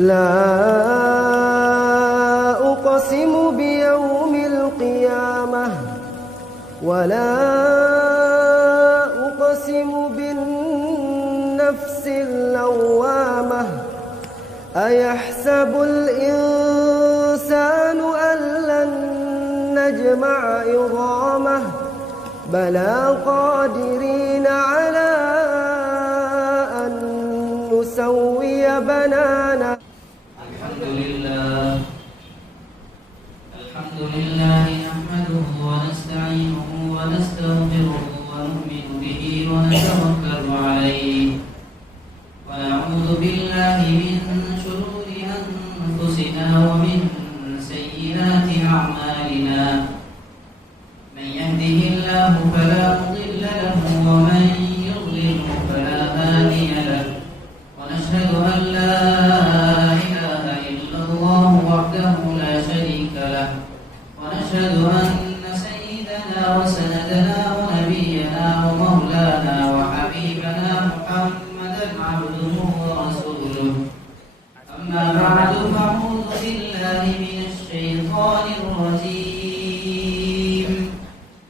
لا أقسم بيوم القيامة ولا أقسم بالنفس اللوامة أيحسب الإنسان أن لن نجمع عظامه بلى قادرين على أن نسوي بنانه. الحمد لله نحمده ونستعينه ونستغفره ونؤمن به ونتوكل عليه ونعوذ بالله من شرور أنفسنا ومن سيئات أعمالنا من يهده الله فلا مضل له ومن يضلل فلا هادي له ونشهد أن لا إله إلا الله وحده لا شريك له ونشهد أن سيدنا وسندنا ونبينا ومولانا وحبيبنا محمدا عبده ورسوله أما بعد فأعوذ بالله من الشيطان الرجيم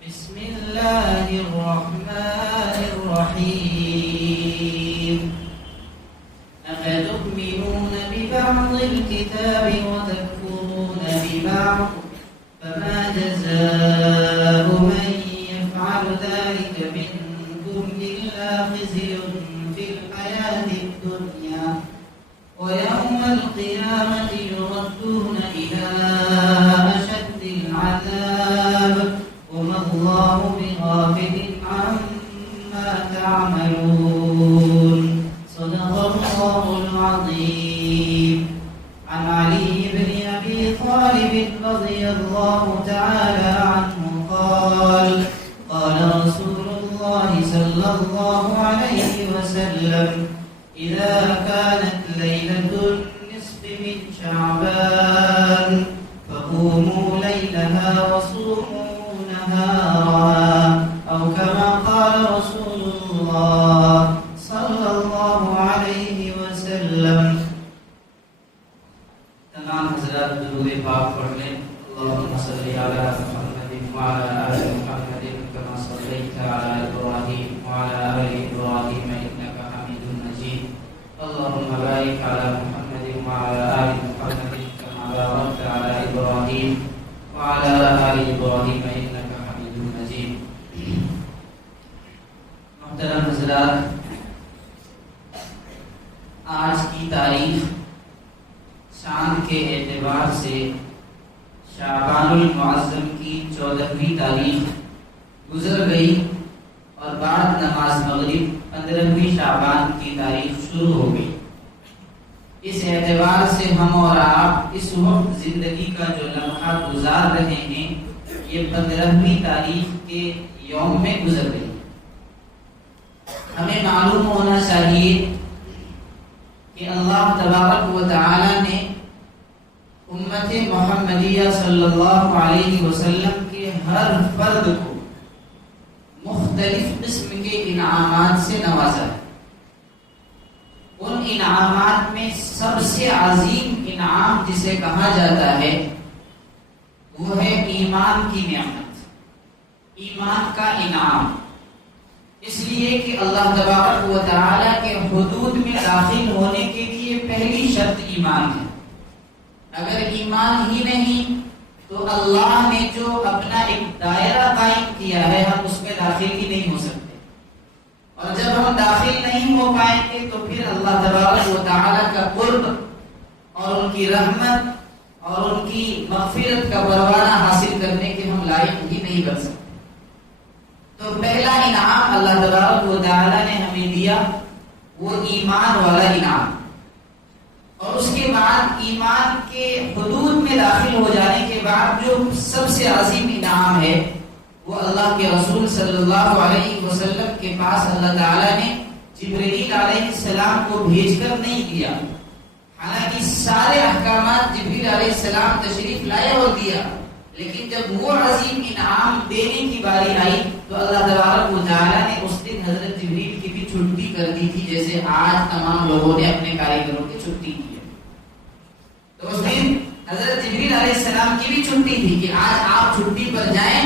بسم الله الرحمن الرحيم أفتؤمنون ببعض الكتاب وتكفرون ببعض فما جزاء من يفعل ذلك منكم إلا خزي في الحياة الدنيا ويوم القيامة يردون إلى أشد العذاب وما الله بغافل عما تعملون. صدق الله العظيم. عن علي بن أبي طالب رضي الله تعالى عنه قال قال رسول الله صلى الله عليه وسلم إذا كانت ليلة النصف من شعبان فقوموا ليلها وصوموا نهارها أو كما قال رسول الله صلى الله عليه وسلم. تمام حضرات درود پاک پڑھ لیں. اللهم صل على محمد وعلى آل محمد كما صليت على إبراهيم وعلى آل إبراهيم إنك حميد مجيد. اللهم بارك على محمد وعلى آل محمد كما باركت على إبراهيم وعلى آل إبراهيم إنك حميد مجيد. محترم حضرات، آج کی تاریخ چاند کے اعتبار سے شعبان المعظم کی 14ویں تاریخ گزر گئی اور بعد نماز مغرب 15ویں شعبان کی تاریخ شروع ہو گئی. اس اعتبار سے ہم اور آپ اس وقت زندگی کا جو لمحہ گزار رہے ہیں یہ 15ویں تاریخ کے یوم میں گزر گئی. ہمیں معلوم ہونا چاہیے کہ اللہ تبارک و تعالی نے امت محمدیہ صلی اللہ علیہ وسلم کے ہر فرد کو مختلف قسم کے انعامات سے نوازا ہے. ان انعامات میں سب سے عظیم انعام جسے کہا جاتا ہے وہ ہے ایمان کی نعمت، ایمان کا انعام. اس لیے کہ اللہ تبارک و تعالی کے حدود میں داخل ہونے کے لیے پہلی شرط ایمان ہے. اگر ایمان ہی نہیں تو اللہ نے جو اپنا ایک دائرہ قائم کیا ہے ہم اس میں داخل ہی نہیں ہو سکتے. اور جب ہم داخل نہیں ہو پائیں گے تو پھر اللہ تبارک و تعالی کا قرب اور ان کی رحمت اور ان کی مغفرت کا پروانہ حاصل کرنے کے ہم لائق ہی نہیں بن سکتے. تو پہلا انعام اللہ تبارک و تعالی نے ہمیں دیا وہ ایمان والا انعام. اور اس کے بعد ایمان کے حدود میں داخل ہو جانے کے بعد جو سب سے عظیم انعام ہے وہ اللہ کے رسول صلی اللہ علیہ وسلم کے پاس اللہ تعالی نے جبرائیل علیہ السلام کو بھیج کر نہیں دیا. حالانکہ سارے احکامات جبرائیل علیہ السلام تشریف لائے اور دیا، لیکن جب وہ عظیم انعام دینے کی باری آئی تو اللہ تبارک و تعالی نے اس دن حضرت جبرائیل کی بھی چھٹی کر دی تھی، جیسے آج تمام لوگوں نے اپنے کاریگروں کی چھٹی کی ہے. تو اس دن حضرت جبریل علیہ السلام کی بھی چھٹی تھی کہ آج آپ چھٹی پر جائیں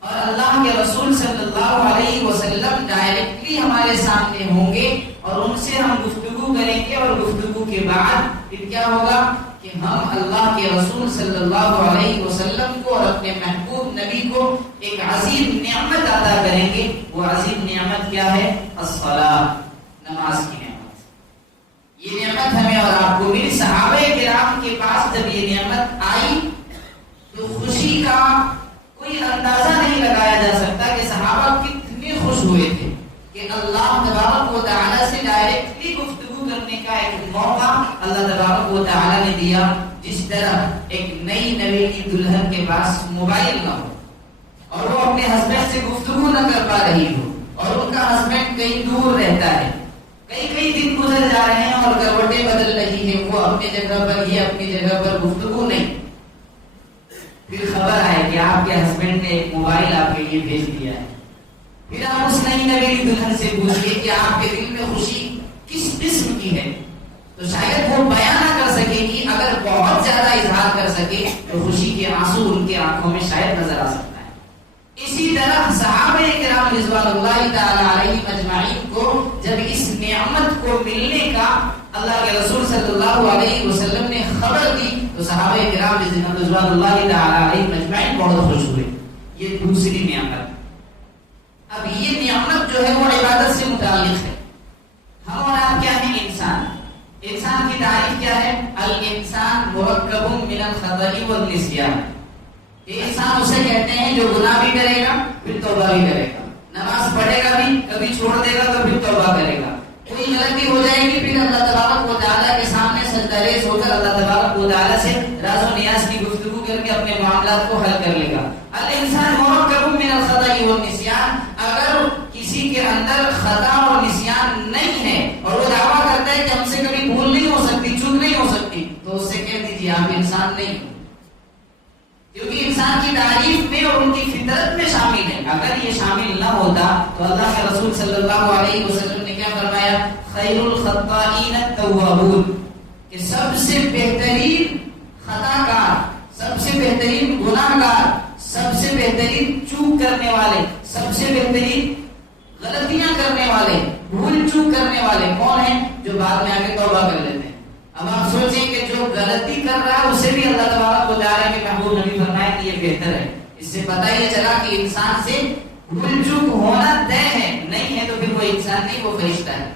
اور اللہ کے رسول صلی اللہ علیہ وسلم ڈائریکٹلی ہمارے سامنے ہوں گے اور ان سے ہم گفتگو کریں گے، اور گفتگو کے بعد پھر کیا ہوگا کہ ہم اللہ کے رسول صلی اللہ علیہ وسلم کو اور اپنے محبوب نبی کو ایک عظیم نعمت عطا کریں گے۔ وہ عظیم نعمت کیا ہے؟ الصلاۃ، نماز کی نعمت۔ یہ نعمت ہمیں اور آپ کو ملی۔ صحابہ کرام کے پاس جب یہ نعمت آئی تو خوشی کا کوئی اندازہ نہیں لگایا جا سکتا کہ صحابہ کتنے خوش ہوئے تھے کہ اللہ تبارک و تعالی سے ڈائریکٹلی گفتگو کرنے کا ایک موقع اللہ تبارک و تعالی نے دیا۔ جس طرح ایک نئی نویلی دلہن کے پاس موبائل نہ ہو اور وہ اپنے ہسبینڈ سے گفتگو نہ کر پا رہی ہو، اور ان کا ہسبینڈ کہیں دور رہتا ہے، کئی دن گزر جا رہے ہیں اور کروٹیں بدل رہی ہیں، وہ اپنی جگہ پر یہ اپنی جگہ پر گفتگو نہیں، پھر خبر آئے کہ آپ کے ہسبینڈ نے ایک موبائل آپ کے لیے بھیج دیا ہے، پھر آپ اس نئی نویلی دلہن سے پوچھیے کہ آپ کے دل میں خوشی کس قسم کی ہے، تو شاید وہ بیان نہ کر سکے گی۔ اگر بہت زیادہ اظہار کر سکے تو خوشی کے آنسو ان کے آنکھوں میں شاید نظر آ سکتا ہے۔ اسی طرح صحابہ کرام رضوان اللہ تعالی علیہم اجمعین کو جب اس نعمت کو ملنے کا اللہ کے رسول صلی اللہ علیہ وسلم نے خبر دی تو صحابہ کرام رضوان اللہ تعالی علیہم اجمعین بہت خوش ہوئے۔ یہ دوسری نعمت۔ اب یہ نعمت جو ہے وہ عبادت سے متعلق ہے۔ ہم اور آپ کیا ہیں؟ انسان۔ انسان کی تعریف کیا ہے؟ الانسان مرکب من الخطأ والنسیان۔ یہ انسان اسے کہتے ہیں جو گناہ بھی کرے گا پھر توبہ بھی کرے گا، نماز پڑھے گا بھی، کبھی چھوڑ دے گا تو پھر توبہ کرے گا، کوئی غلطی ہو جائے گی پھر اللہ تبارک و تعالیٰ کے سامنے سجدہ ریز ہو کر اللہ تبارک و تعالیٰ سے راز و نیاز کی گفتگو کر کے اپنے معاملات کو حل کر لے گا۔ الانسان مرکب من الخطأ والنسیان۔ اگر کسی کے اندر خطا اور نسیان نہیں ہے اور وہ دعویٰ کرتا ہے کہ ہم سے کبھی بھول نہیں ہو سکتی، چوک نہیں ہو سکتی، تو اس سے کہہ دیجیے آپ انسان نہیں ہو، کیونکہ انسان کی تعریف میں اور ان کی فطرت میں شامل ہے۔ اگر یہ شامل نہ ہوتا تو اللہ کے رسول صلی اللہ علیہ وسلم نے کیا فرمایا؟ خیر الخطائین التوابون، کہ سب سے بہترین خطا کار، سب سے بہترین گناہ گار، سب سے بہترین چوک کرنے والے، سب سے بہترین غلطیاں کرنے والے، بھول چوک کرنے والے کون ہیں؟ جو بعد میں آگے توبہ کر لیتے ہیں۔ اب آپ سوچیں کہ جو غلطی کر رہا ہے اسے بھی اللہ تبارک و تعالیٰ کے محبوب نبی فرمائے کہ یہ بہتر ہے۔ اس سے پتہ یہ چلا کہ انسان سے بھول چوک ہونا طے ہے، نہیں ہے تو پھر وہ انسان نہیں، وہ فرشتہ ہے۔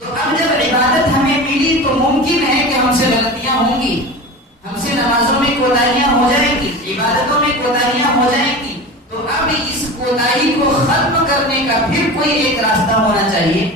تو اب جب عبادت ہمیں ملی تو ممکن ہے کہ ہم سے غلطیاں ہوں گی، ہم سے نمازوں میں کوتاہیاں ہو جائیں گی، عبادتوں میں کوتاہیاں ہو جائیں گی، تو اب اس کوتاہی کو ختم کرنے کا پھر کوئی ایک راستہ ہونا چاہیے۔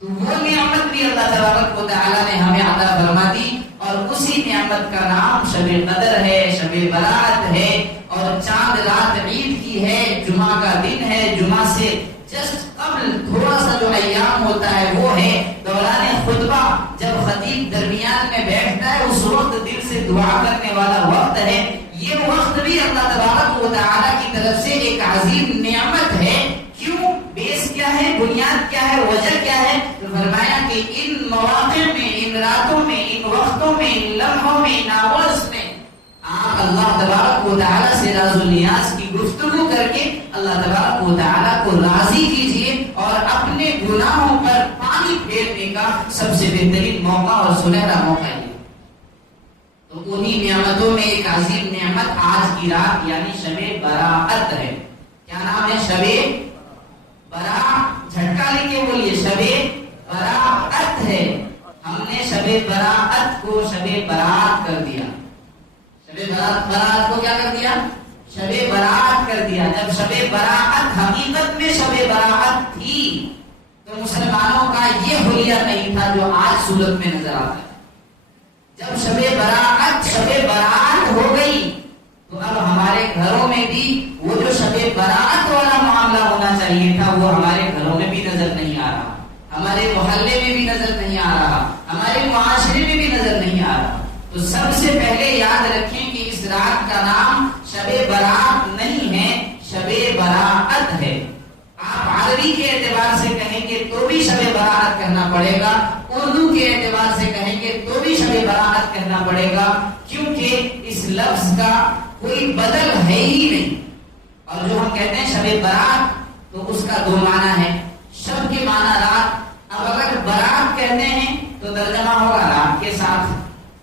تو وہ نعمت بھی اللہ تبارک و تعالیٰ نے ہمیں عطا فرما دی، اور اسی نعمت کا نام شب قدر ہے، شب برات ہے، اور چاند رات عید کی ہے، جمعہ کا دن ہے، جمعہ سے جسٹ قبل تھوڑا سا جو ایام ہوتا ہے وہ ہے دوران خطبہ، جب خطیب درمیان میں بیٹھتا ہے اس وقت دل سے دعا کرنے والا وقت ہے۔ یہ وقت بھی اللہ تبارک و تعالیٰ کی طرف سے ایک عظیم نعمت ہے۔ کیوں؟ بیس کیا ہے، بنیاد کیا ہے، وجہ کیا ہے؟ تو فرمایا کہ ان مواقع میں، ان راتوں میں، ان وقتوں میں، ان لمحوں میں، ان آورز میں آپ اللہ تبارک و تعالیٰ سے راز و نیاز کی گفتگو کر کے اللہ تبارک و تعالیٰ کو راضی کیجیے اور اپنے گناہوں پر پانی پھیرنے کا سب سے بہترین موقع اور سنہرا موقع ہے۔ تو انہی نعمتوں میں ایک عظیم نعمت آج کی رات یعنی شب براءت ہے۔ کیا نام ہے؟ شب براءت۔ جھٹکا لے کے بولیے، شب براءت ہے۔ ہم نے شب براءت کو شب برات کر دیا۔ شب برات کو کیا کر دیا؟ شب برات کر دیا۔ جب شب براءت حقیقت میں شب براءت تھی تو مسلمانوں کا یہ حلیہ نہیں تھا جو آج صورت میں نظر آتا ہے۔ جب شب براءت شب برات ہو گئی تو اب ہمارے گھروں میں بھی وہ جو شب برات والا معاملہ ہونا چاہیے تھا وہ ہمارے گھروں میں بھی نظر نہیں آ رہا، ہمارے محلے میں بھی نظر نہیں آ رہا، ہمارے معاشرے میں بھی نظر نہیں آ رہا۔ تو سب سے پہلے یاد رکھیں کہ اس رات کا نام شب برات نہیں ہے، شب براءت ہے۔ آپ عربی کے اعتبار سے کہیں گے تو بھی شب براءت کہنا پڑے گا، اردو کے اعتبار سے کہیں گے تو بھی شب براءت برات کہنا پڑے گا، کیونکہ اس لفظ کا کوئی بدل ہے ہی نہیں. اور جو ہم کہتے ہیں شب برات تو اس کا دو معنی ہے، شب کے معنی رات. اب اگر برات کہتے ہیں تو ترجمہ ہوگا رات کے ساتھ،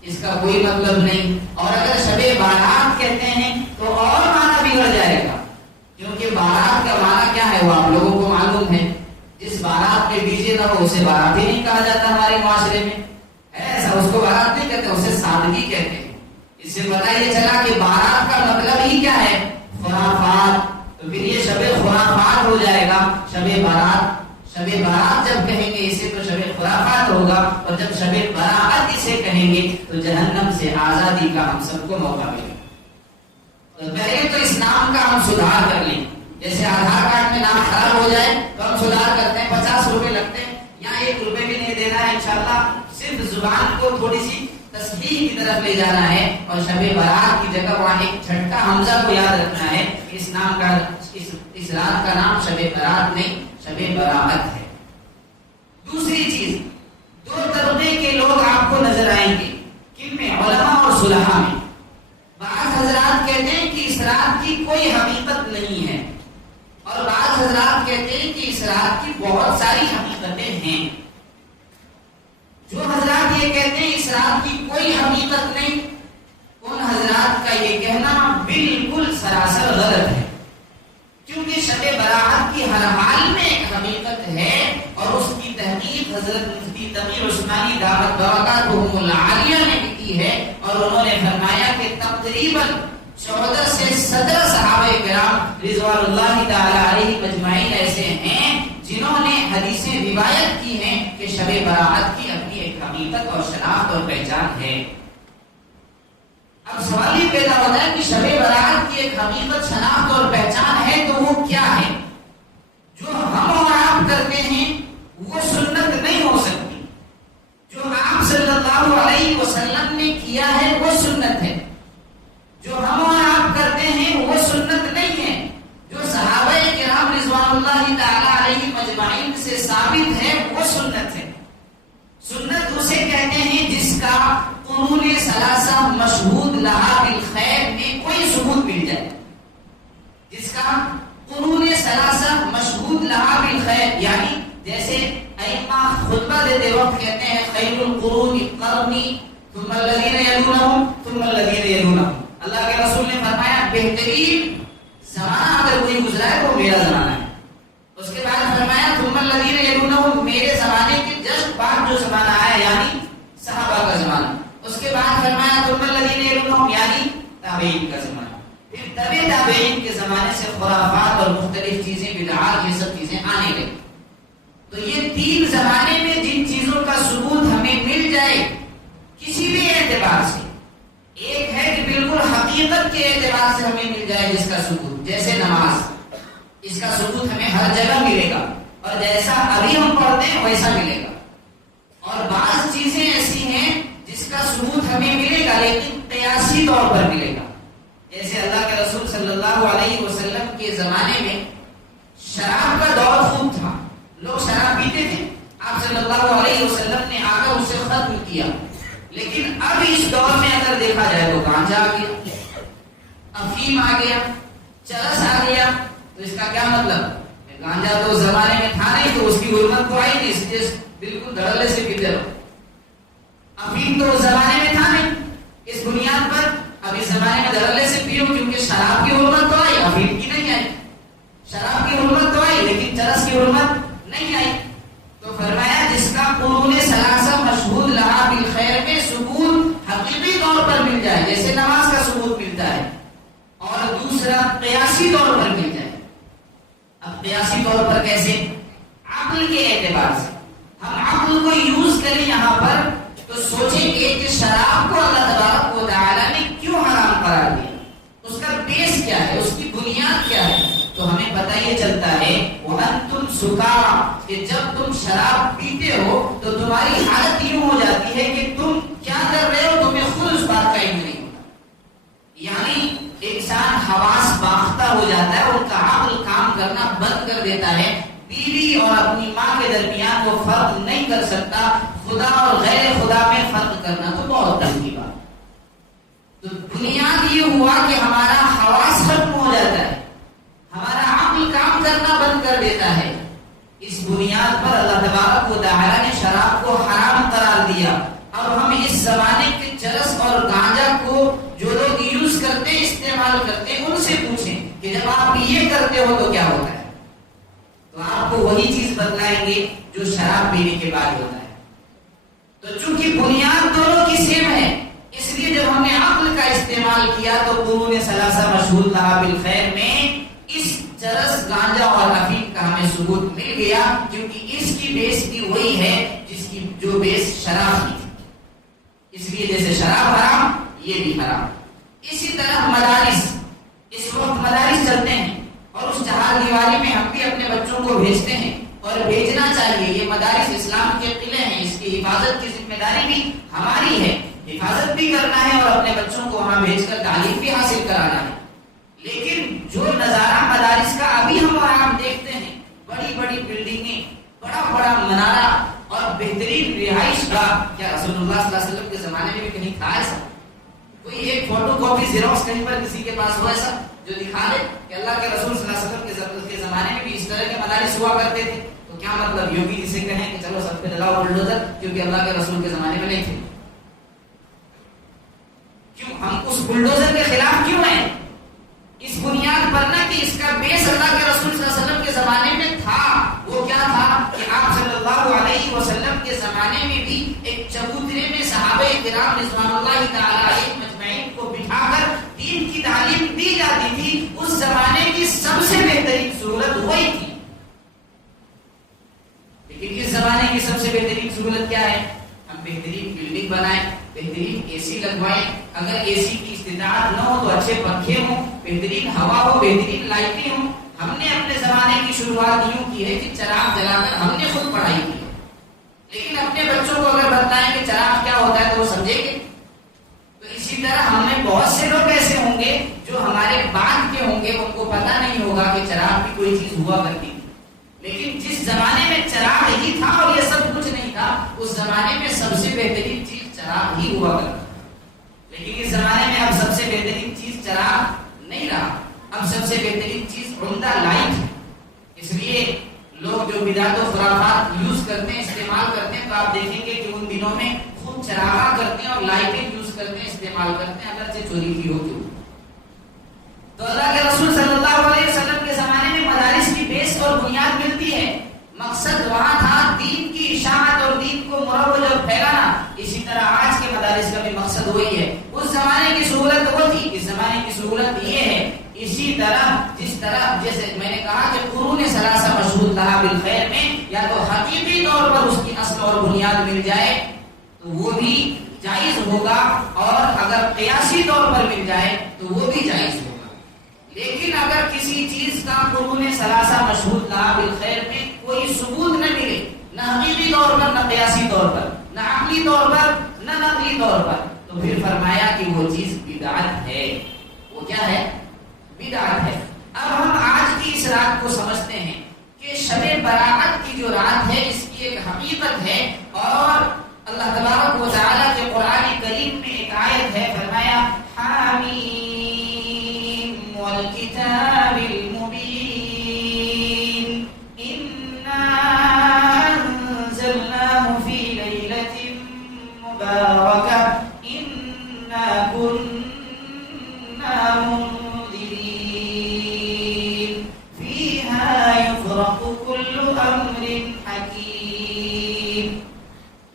اس کا کوئی مطلب نہیں. اور اگر شب بارات کہتے ہیں تو اور معنی بگڑ جائے گا، کیونکہ بارات کا معنی کیا ہے وہ آپ لوگوں کو معلوم ہے. جس بارات پہ ڈی جے نہ ہو اسے بارات ہی نہیں کہا جاتا ہمارے معاشرے میں، ایسا اس کو بارات نہیں کہتے، اسے سادگی کہتے ہیں. اس سے پتہ یہ چلا کہ بارات کا مطلب ہی کیا ہے، خرافات. تو پھر یہ شب خرافات ہو جائے گا. شب بارات، شب بارات جب کہیں گے اسے تو شب خرافات ہوگا، اور جب شب برات اسے کہیں گے تو جہنم سے آزادی کا ہم سب کو موقع ملے گا. تو پہلے تو اس نام کا ہم سدھار کر لیں. جیسے آدھار کارڈ میں نام خراب ہو جائے تو ہم سدھار کرتے ہیں، 50 روپے لگتے ہیں، یہاں 1 روپے بھی نہیں دینا ہے انشاءاللہ. صرف زبان کو تھوڑی سی تصحیح کی طرف لے جانا ہے، اور شب برات کی جگہ وہاں ایک چھٹا حمزہ کو یاد رکھنا ہے. اس نام کا اس رات کا نام شب برات نہیں، شب براءت ہے. دوسری چیز، 2 طبقے کے لوگ آپ کو نظر آئیں گے. کن میں؟ علماء اور صلحاء میں. بعض حضرات کہتے ہیں کہ اس رات کی کوئی حقیقت نہیں ہے، اور بعض حضرات کہتے ہیں کہ اس رات کی بہت ساری حقیقتیں ہیں. جو حضرات یہ کہتے ہیں اس رات کی کوئی حقیقت نہیں، ان حضرات کا یہ کہنا بالکل سراسر غلط ہے. کیونکہ شب براءت کی ہر حال میں ایک حقیقت ہے، اور اس کی تحقیق حضرت مفتی تقی عثمانی دعوت برکاتہم العالیہ نے کی ہے. اور انہوں نے فرمایا کہ تقریباً 14 سے 17 صحابہ کرام رضوان اللہ تعالی علیہ مجمعین ایسے ہیں جنہوں نے حدیثیں روایت کی ہیں کہ شب براءت کی اپنی ایک حقیقت اور شناخت اور پہچان ہے. اب سوال یہ پیدا ہوتا ہے کہ شب برات کی ایک حقیقت، شناخت اور پہچان ہے تو وہ کیا ہے؟ جو ہم اور آپ کرتے ہیں وہ سنت نہیں ہو سکتی. جو آپ صلی اللہ علیہ وسلم نے کیا ہے وہ سنت ہے. جو ہم اور آپ کرتے ہیں وہ سنت نہیں ہے. جو صحابہ کرام رضوان اللہ تعالی علیہ مجمعین سے ثابت ہے وہ سنت ہے. سنت اسے کہتے ہیں جس کا قرون ثلاثہ مشہود لہا بالخیر میں کوئی ثبوت مل جائے. جس کا قرون ثلاثہ مشہود لہا بالخیر، یعنی جیسے ائمہ خطبہ دیتے وقت کہتے ہیں خیر القرون قرنی ثم الذین یلونہم ثم الذین یلونہم. اللہ کے رسول نے فرمایا بہترین زمانہ اگر کوئی گزرا ہے وہ میرا زمانہ ہے. اس کے بعد فرمایا ثم الذین یلونہم، میرے زمانے کے جسٹ بعد جو زمانہ آیا یعنی صحابہ کا زمانہ. اس کے بعد فرمایا ثم الذین یلونہم یعنی تابعین کا زمانہ. پھر تبع تابعین کے زمانے سے خرافات اور مختلف چیزیں، بدعات، یہ سب چیزیں آنے لگی. تو یہ 3 زمانے میں جن چیزوں کا ثبوت ہمیں مل جائے کسی بھی اعتبار سے، ایک ہے کہ بالکل حقیقت کے اعتبار سے ہمیں مل جائے جس کا ثبوت، جیسے نماز، اس کا ثبوت ہمیں ہر جگہ ملے گا اور جیسا ابھی ہم پڑھتے ہیں ویسا ملے گا. اور بعض چیزیں ایسی ہیں جس کا ثبوت ہمیں ملے گا لیکن قیاسی طور پر ملے گا. جیسے اللہ کے رسول صلی اللہ علیہ وسلم کے زمانے میں شراب کا دور خوب تھا، لوگ شراب پیتے تھے. آپ صلی اللہ علیہ وسلم نے آ کر اسے ختم کیا. لیکن اب اس دور میں اگر دیکھا جائے تو گانجا آ گیا، افیم آ گیا، چرس آ گیا. تو اس کا کیا مطلب؟ گانجا تو زمانے میں تھا نہیں تو اس کی حرمت تو آئی نہیں، اس لیے بالکل دھڑلے سے پیتے رہو. افیم تو اس زمانے میں تھا نہیں، اس بنیاد پر اب اس زمانے میں دھڑلے سے پیو کیونکہ شراب کی حرمت تو آئی، افیم کی نہیں آئی. شراب کی حرمت تو آئی لیکن چرس کی حرمت نہیں آئی. تو فرمایا جس کا قرون ثلاثہ مشہود لہا بالخیر میں ثبوت حقیقی طور پر مل جائے، جیسے نماز کا ثبوت ملتا ہے، اور دوسرا قیاسی طور پر مل جائے. اب قیاسی طور پر کیسے؟ عقل کے اعتبار سے. ہم عقل کو یوز کریں یہاں پر تو سوچیں گے کہ شراب کو اللہ تبارک و تعالی نے کیوں حرام قرار دیا، اس کا بیس کیا ہے، اس کی بنیاد کیا ہے. تو ہمیں پتہ یہ چلتا ہے وَأَنْتُمْ سُكَارَىٰ کہ جب تم شراب پیتے ہو تو تمہاری حالت یوں ہو جاتی ہے کہ تم کیا کر رہے ہو تمہیں خود اس بات کا علم نہیں ہوتا. یعنی انسان حواس باختہ ہو جاتا ہے، ان کا عقل کام کرنا بند کر دیتا ہے. بیوی اور اپنی ماں کے درمیان وہ فرق نہیں کر سکتا. خدا اور غیر خدا میں فرق کرنا تو بہت تنگی بات. بنیاد پر اللہ تبارک و تعالی نے شراب کو حرام قرار دیا. اب ہم اس زمانے کے چرس اور گانجا کو جو لوگ یوز کرتے استعمال کرتے ہیں ان سے پوچھیں کہ جب آپ یہ کرتے ہو تو کیا ہوتا ہے, تو آپ کو وہی چیز بتلائیں گے جو شراب پینے کے بعد ہوتا ہے. تو چونکہ بنیاد دونوں کی سیم ہے, اس لیے جب ہم نے عقل کا استعمال کیا تو قرون ثلاثہ مشہود لہا بالخیر میں اس چرس گانجا اور افیم کا ہمیں ثبوت مل گیا, کیونکہ اس کی بیس بھی وہی ہے جس کی جو بیس شراب کی. اس لیے جیسے شراب حرام یہ بھی حرام. اسی طرح مدارس, اس وقت مدارس چلتے ہیں اور اس چہار دیواری میں ہم بھی اپنے بچوں کو بھیجتے ہیں اور بھیجنا چاہیے. یہ مدارس اسلام کے قلعے ہیں, اس کی حفاظت کی ذمہ داری بھی ہماری ہے, حفاظت بھی کرنا ہے اور اپنے بچوں کو وہاں بھیج کر تعلیم بھی حاصل کرانا ہے. لیکن جو نظارہ مدارس کا ابھی ہم اور آپ دیکھتے ہیں, بڑی بڑی بلڈنگیں, بڑا بڑا منارہ اور بہترین رہائش گاہ, کیا رسول اللہ صلی اللہ علیہ وسلم کے زمانے میں بھی کہیں تھا ایسا؟ کوئی ایک فوٹو کاپی زیروکس کہیں پر کسی کے پاس ہوا ایسا جو دکھا دے کہ اللہ کے رسول صلی اللہ علیہ وسلم کے زمانے میں بھی اس طرح کے مدارس ہوا کرتے تھے؟ تو کیا مطلب یوگی جسے کہیں کہ چلو سب پہ لگاؤ بلڈوزر, کیونکہ اللہ کے رسول کے زمانے میں نہیں تھے. کیوں ہم اس بلڈوزر کے خلاف کیوں ہیں؟ اس بنیاد پر نہ کہ اس کا بیس اللہ کے رسول صلی اللہ علیہ وسلم کے زمانے میں تھا. وہ کیا تھا کہ آپ صلی اللہ علیہ وسلم کے زمانے میں بھی ایک چبوترے میں صحابہ کرام رضوان اللہ تعالی علیہم مجمعین کو بٹھا کر دین کی تعلیم دی جاتی تھی. اس زمانے کی سب سے بہترین سہولت وہی تھی. لیکن اس زمانے کی سب سے بہترین سہولت کیا ہے؟ ہم بہترین بلڈنگ بنائیں, بہترین اے سی لگوائیں, اگر اے سی کی استطاعت نہ ہو تو اچھے پنکھے ہوں, بہترین ہوا ہو, بہترین لائٹیں ہوں. ہم نے اپنے زمانے کی شروعات یوں کی ہے کہ چراغ جلا کر ہم نے خود پڑھائی کی ہے. لیکن اپنے بچوں کو اگر بتائیں کہ چراغ کیا ہوتا ہے تو وہ سمجھیں گے. تو اسی طرح ہم میں بہت سے لوگ ایسے ہوں گے جو ہمارے بعد کے ہوں گے, ان کو پتہ نہیں ہوگا کہ چراغ بھی کوئی چیز ہوا کرتی تھی. لیکن جس زمانے میں چراغ ہی تھا اور یہ سب کچھ نہیں تھا, اس زمانے میں سب سے بہترین چیز چراغ ہی ہوا کرتا. لیکن اس زمانے میں اب سب سے بہترین چیز چراغ نہیں رہا, اب سب سے بہترین چیز عمدہ لائٹ ہے. اس لیے لوگ جو بدعت و خرافات یوز کرتے ہیں, استعمال کرتے ہیں, تو آپ دیکھیں گے کہ ان دنوں میں خوب چراغاں کرتے ہیں اور لائٹیں یوز کرتے ہیں, استعمال کرتے ہیں, اگرچہ چوری کی ہوتی ہو. تو اللہ کے رسول صلی اللہ علیہ وسلم کے زمانے میں مدارس کی بیس اور بنیاد ملتی ہے. مقصد وہاں تھا دین کی اشاعت اور دین کو مروج اور پھیلانا. اسی طرح آج کے مدارس کا بھی مقصد وہی ہے. اس زمانے کی سہولت وہ تھی, اس زمانے کی سہولت یہ ہے. اسی طرح جس طرح جیسے میں نے کہا کہ قرون ثلاثہ مشہود لہا بالخیر میں یا تو حقیقی طور پر اس کی اصل اور بنیاد مل جائے تو وہ بھی جائز ہوگا, اور اگر قیاسی طور پر مل جائے تو وہ بھی جائز ہوگا. لیکن اگر کسی چیز کا قرون ثلاثہ مشہود لہا بالخیر میں کوئی ثبوت نہ ملے, نہ حقیقی طور پر, نہ قیاسی طور پر, نہ عقلی طور پر, نہ نقلی طور پر, تو پھر فرمایا کہ وہ چیز بدعت ہے. وہ کیا ہے؟ بدعت ہے. اب ہم آج کی اس رات کو سمجھتے ہیں کہ شب برات کی جو رات ہے اس کی ایک حقیقت ہے, اور اللہ تبارک و تعالیٰ کے قرآن کریم میں ایک آیت ہے, فرمایا حامیم والکتاب المبین انا انزلناہ فی لیلۃ مبارکہ انا کننا كل امر حکیم.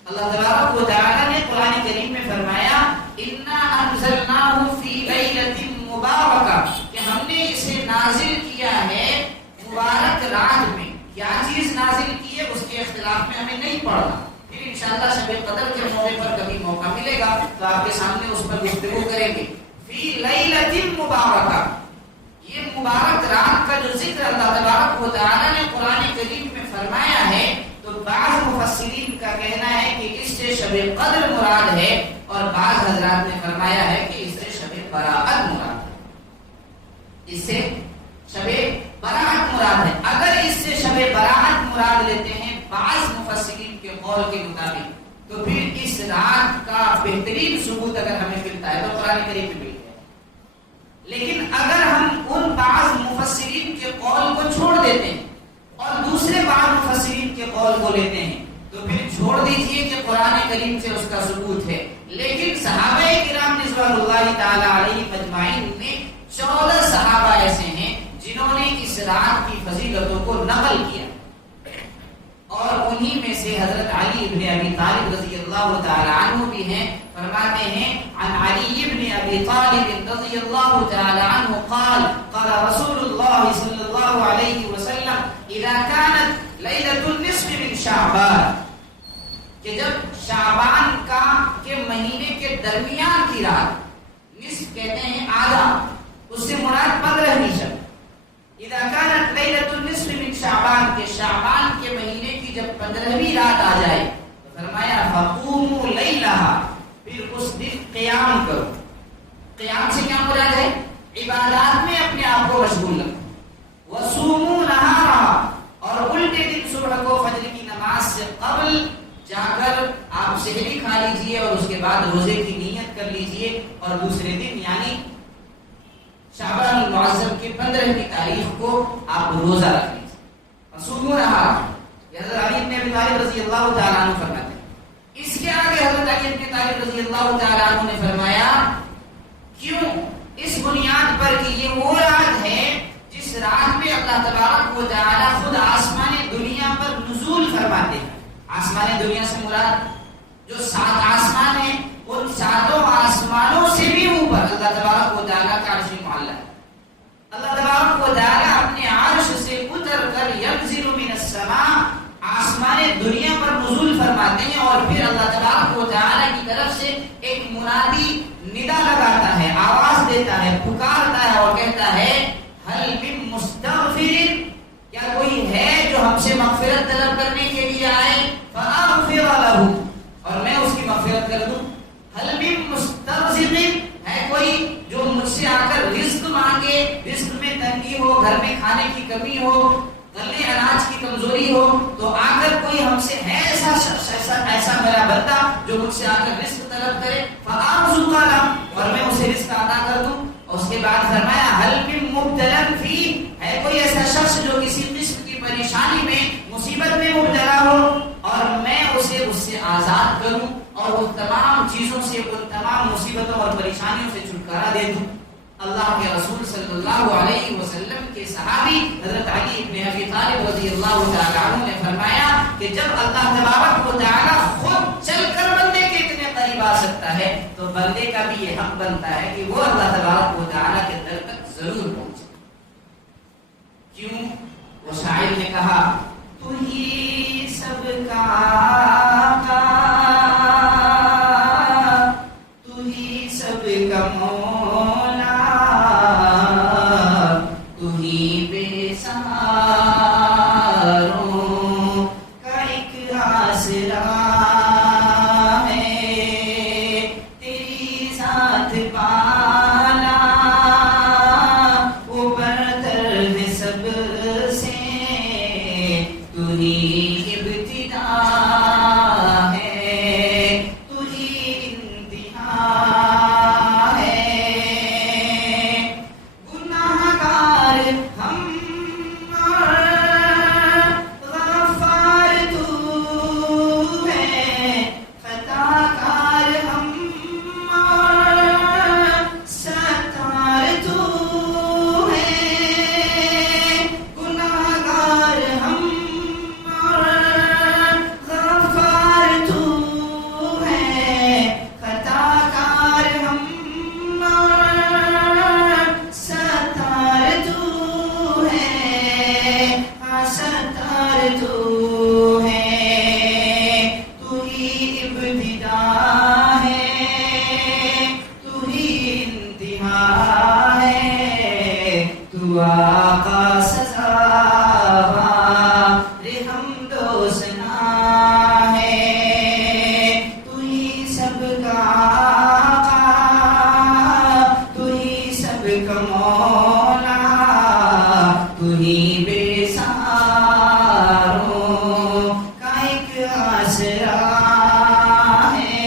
اللہ تبارک و تعالی نے قرآن کریم میں فرمایا انا انزلناہ فی لیلۃ مبارکہ, کہ ہم نے اسے نازل کیا ہے مبارک رات میں. کیا چیز نازل کی ہے اس کے اختلاف میں ہمیں نہیں پڑھنا, پھر انشاءاللہ شب قدر کے موقع پر کبھی موقع ملے گا تو آپ کے سامنے اس پر گفتگو کریں گے. فی لیلۃ مبارکہ, یہ مبارک رات کا جو ذکر اللہ تبارک و تعالی نے قرآن کریم میں فرمایا ہے, تو بعض مفسرین کا کہنا ہے کہ اس سے شب قدر مراد ہے, اور بعض حضرات نے فرمایا ہے کہ اس سے شب براءت مراد ہے. اس سے شب براءت مراد ہے. اگر اس سے شب براءت مراد لیتے ہیں بعض مفسرین کے قول کے مطابق, تو پھر اس رات کا بہترین ثبوت اگر ہمیں ملتا ہے تو قرآن کریم میں ملتا ہے. لیکن اگر ہم ان بعض مفسرین کے قول کو چھوڑ دیتے ہیں اور دوسرے بعض مفسرین کے قول کو لیتے ہیں تو پھر چھوڑ دیجئے کہ قرآن کریم سے اس کا ثبوت ہے. لیکن صحابہ کرام رضوان اللہ تعالی علیہ مجمعین میں 14 صحابہ ایسے ہیں جنہوں نے اس رات کی فضیلتوں کو نقل کیا، اور انہی میں سے حضرت علی ابن ابی طالب رضی اللہ تعالی عنہ بھی ہیں. فرماتے ہیں عن علی ابن ابی طالب رضی اللہ تعالی عنہ قال قال رسول اللہ صلی اللہ علیہ وسلم اذا كانت لیلۃ النصف من شعبان، کہ جب شعبان کا کے مہینے کے درمیان کی رات، نصف کہتے ہیں آدھا، اس سے مراد 15ویں شب. اذا كانت ليلة النصف من شعبان، کہ شعبان کے مہینے کی جب 15ویں رات آ جائے تو فرمایا فقوموا ليلها، پھر اس دن قیام کرو. قیام سے کیا مراد ہے؟ عبادات میں اپنے آپ کو مشغول رکھو. وصوموا نهارها، اور الٹے دن صبح کو فجر کی نماز سے قبل جا کر آپ سحری کھا لیجئے اور اس کے بعد روزے کی نیت کر لیجئے، اور دوسرے دن یعنی شعبان المعظم کی 15ویں تاریخ کو آپ روزہ رکھ لیجیے. صوموا نہارا، حضرت علی بن ابی طالب رضی اللہ تعالیٰ عنہ فرماتے ہیں. اس کے آگے حضرت علی بن طالب رضی اللہ تعالیٰ عنہ نے فرمایا کیوں؟ اس بنیاد پر کہ یہ وہ رات ہے جس رات میں اللہ تبارک و تعالیٰ خود آسمان دنیا پر نزول فرماتے ہیں. آسمان دنیا سے مراد جو 7 آسمان ہیں، ان 7 آسمانوں سے بھی اوپر اللہ تبارک و تعالیٰ کا عرش معلیٰ ہے. اللہ تبارک و تعالیٰ اپنے عرش سے اتر کر ینزل من السماء، آسمان دنیا پر نزول فرماتے ہیں، اور پھر اللہ تبارک و تعالیٰ کی طرف سے ایک منادی ندا لگاتا ہے، آواز دیتا ہے، پکارتا ہے اور کہتا ہے هل من مستغفر، کیا کوئی ہے جو ہم سے مغفرت طلب کرنے کے لیے آئے؟ فاغفر له، اور میں اس کی مغفرت کر دوں. هل من مسترزق، ہے کوئی جو مجھ سے آ کر رزق مانگے، رزق میں تنگی ہو، گھر میں کھانے کی کمی ہو، غلے اناج کی کمزوری ہو، تو آ کر کوئی ہم سے ہے ایسا شخص، ایسا میرا بندہ جو مجھ سے آ کر رزق طلب کرے؟ فارزق له، اور میں اسے رزق عطا کر دوں. اور اس کے بعد فرمایا هل من مبتلا فی، ہے کوئی ایسا شخص جو کسی قسم کی پریشانی میں، مصیبت میں مبتلا ہو، اور میں اسے اس سے آزاد کروں اور وہ تمام چیزوں سے، ان تمام مصیبتوں اور پریشانیوں سے چھٹکارا دے دوں. اللہ کے رسول صلی اللہ علیہ وسلم کے صحابی حضرت علی بن ابی طالب رضی اللہ تعالیٰ عنہ نے فرمایا کہ جب اللہ تبارک و تعالیٰ خود چل کر بندے کے اتنے قریب آ سکتا ہے تو بندے کا بھی یہ حق بنتا ہے کہ وہ اللہ تبارک و تعالیٰ کے در تک ضرور پہنچے. کیوں؟ وہ شاعر نے کہا تو ہی سب کا آقا، تو ہی سب کا مولا، تو ہی بے سہاروں کا ایک آسرا ہے، تیری ذات پانا وہ برتر ہے سب سے، تو ہی ابتدا ہے، تو ہی انتہا ہے. گناہ گار ہم غفار تو ہے، خطا کار ہم ستار تو ہے. گناہ گار ہم غفار تو ہے، خطا کار ہم ستار تو ہے، ستار تو ہے. تو ہی ابتدا ہے، تو ہی انتہا ہے، تو آقا سزا حمد و ثنا ہے. تو ہی سب کا آقا، تو ہی سب کا مولا، تو ہی بے سہاروں کا ایک آسرا ہے.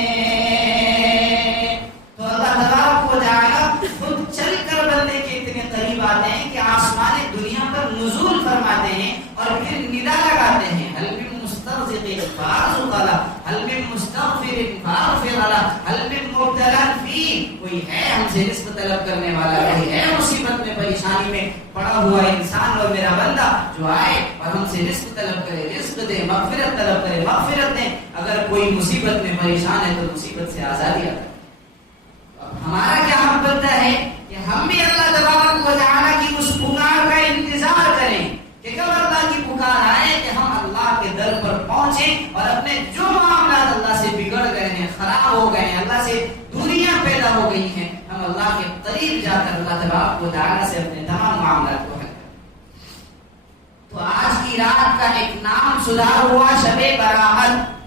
تو اللہ تبارک و تعالیٰ خود چل کر بندے کے اتنے قریب آتے ہیں کہ آسمان دنیا پر نزول فرماتے ہیں اور پھر ندا فنغفر له هل من مبتلا فی، کوئی ہے ہم سے رزق طلب کرنے والا، کوئی ہے مصیبت میں پریشانی میں پڑا ہوا انسان اور میرا بندہ جو آئے اور ہم سے رزق طلب کرے، رزق دے، مغفرت طلب کرے، مغفرت دے۔ اگر کوئی مصیبت میں پریشان ہے تو مصیبت سے آزادی عطا کرے۔ ہمارا کیا حق بنتا ہے کہ ہم بھی اللہ تبارک و تعالیٰ کی اس پکار کا انتظار کریں کہ کب اللہ کی پکار آئے کہ ہم اللہ کے در پر پہنچیں اور اپنے جو معاملات اللہ سے بگڑ گئے ہیں، خراب ہو گئے ہیں، اللہ سے دوریاں پیدا ہو گئی ہیں، ہم اللہ کے قریب جا کر اللہ تبارک و تعالیٰ سے اپنے تمام معاملات کو حل کریں۔ تو آج کی رات کا ایک نام سدھار ہوا شب برات۔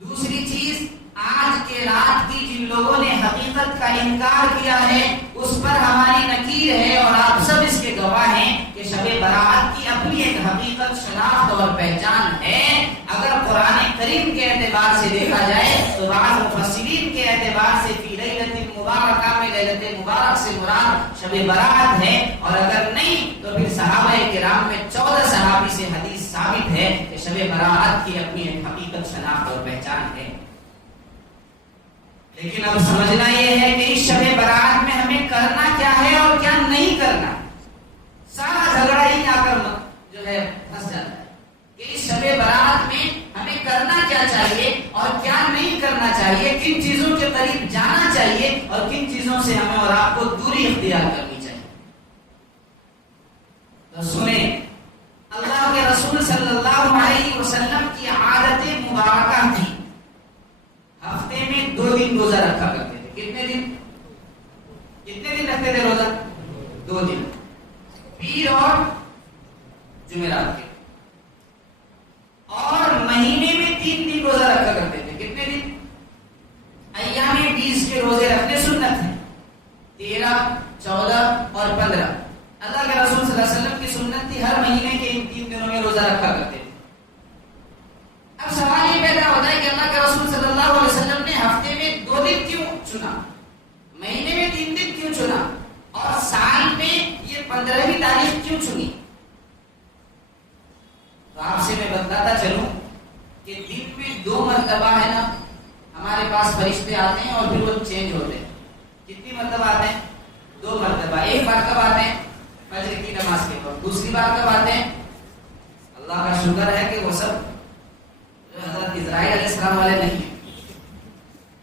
دوسری چیز، آج کے رات کی جن لوگوں نے حقیقت کا انکار کیا ہے اس پر ہماری نکیر ہے، اور آپ سب اس کے گواہ ہیں کہ شب برات کی اپنی ایک حقیقت، شناخت اور پہچان ہے۔ اگر قرآن کریم کے اعتبار سے دیکھا جائے تو بعض مفسرین کے اعتبار سے فی لیلۃ مبارکہ میں لیلۃ مبارک سے مراد شب برات ہے، اور اگر نہیں تو پھر صحابہ کرام میں 14 صحابی سے حدیث ثابت ہے کہ شب برات کی اپنی ایک حقیقت، شناخت اور پہچان ہے۔ لیکن اب سمجھنا یہ ہے کہ اس شب برات میں ہمیں کرنا کیا ہے اور کیا نہیں کرنا۔ سارا جھگڑا ہی آ کر جو ہے پھنس جاتا ہے کہ اس شب برات میں ہمیں کرنا کیا چاہیے اور کیا نہیں کرنا چاہیے، کن چیزوں کے قریب جانا چاہیے اور کن چیزوں سے ہمیں اور آپ کو دوری اختیار کرنی چاہیے۔ تو سنیں، اللہ کے رسول صلی اللہ علیہ وسلم کی عادت مبارکہ تھی، ہفتے میں 2 دن روزہ رکھا کرتے تھے۔ کتنے دن رکھتے تھے روزہ؟ 2 دن، پیر اور جمعرات کے، اور مہینے میں 3 دن روزہ رکھا کرتے تھے۔ کتنے دن؟ ایام 20 کے روزے رکھنے سنت ہیں، 13، 14 اور 15۔ اللہ کے رسول صلی اللہ علیہ وسلم کی سنت تھی ہر مہینے کے ان 3 دنوں میں روزہ رکھا کرتے تھے۔ اب سوال یہ پیدا ہوتا ہے کہ اللہ کے رسول صلی اللہ علیہ وسلم نے ہفتے میں 2 دن کیوں چنا، مہینے میں 3 دن کیوں چنا، اور سال میں یہ 15ویں تاریخ کیوں چنی؟ تو آپ سے میں بتلاتا چلوں کہ دن میں 2 مرتبہ ہے نا ہمارے پاس فرشتے آتے ہیں اور پھر وہ چینج ہوتے ہیں۔ کتنی مرتبہ آتے ہیں؟ 2 مرتبہ۔ ایک بار کب آتے ہیں؟ فجر کی نماز کے بعد۔ دوسری بار کب آتے ہیں؟ اللہ کا شکر ہے کہ وہ سب حضرت اسرائیل علیہ السلام والے نہیں ہیں،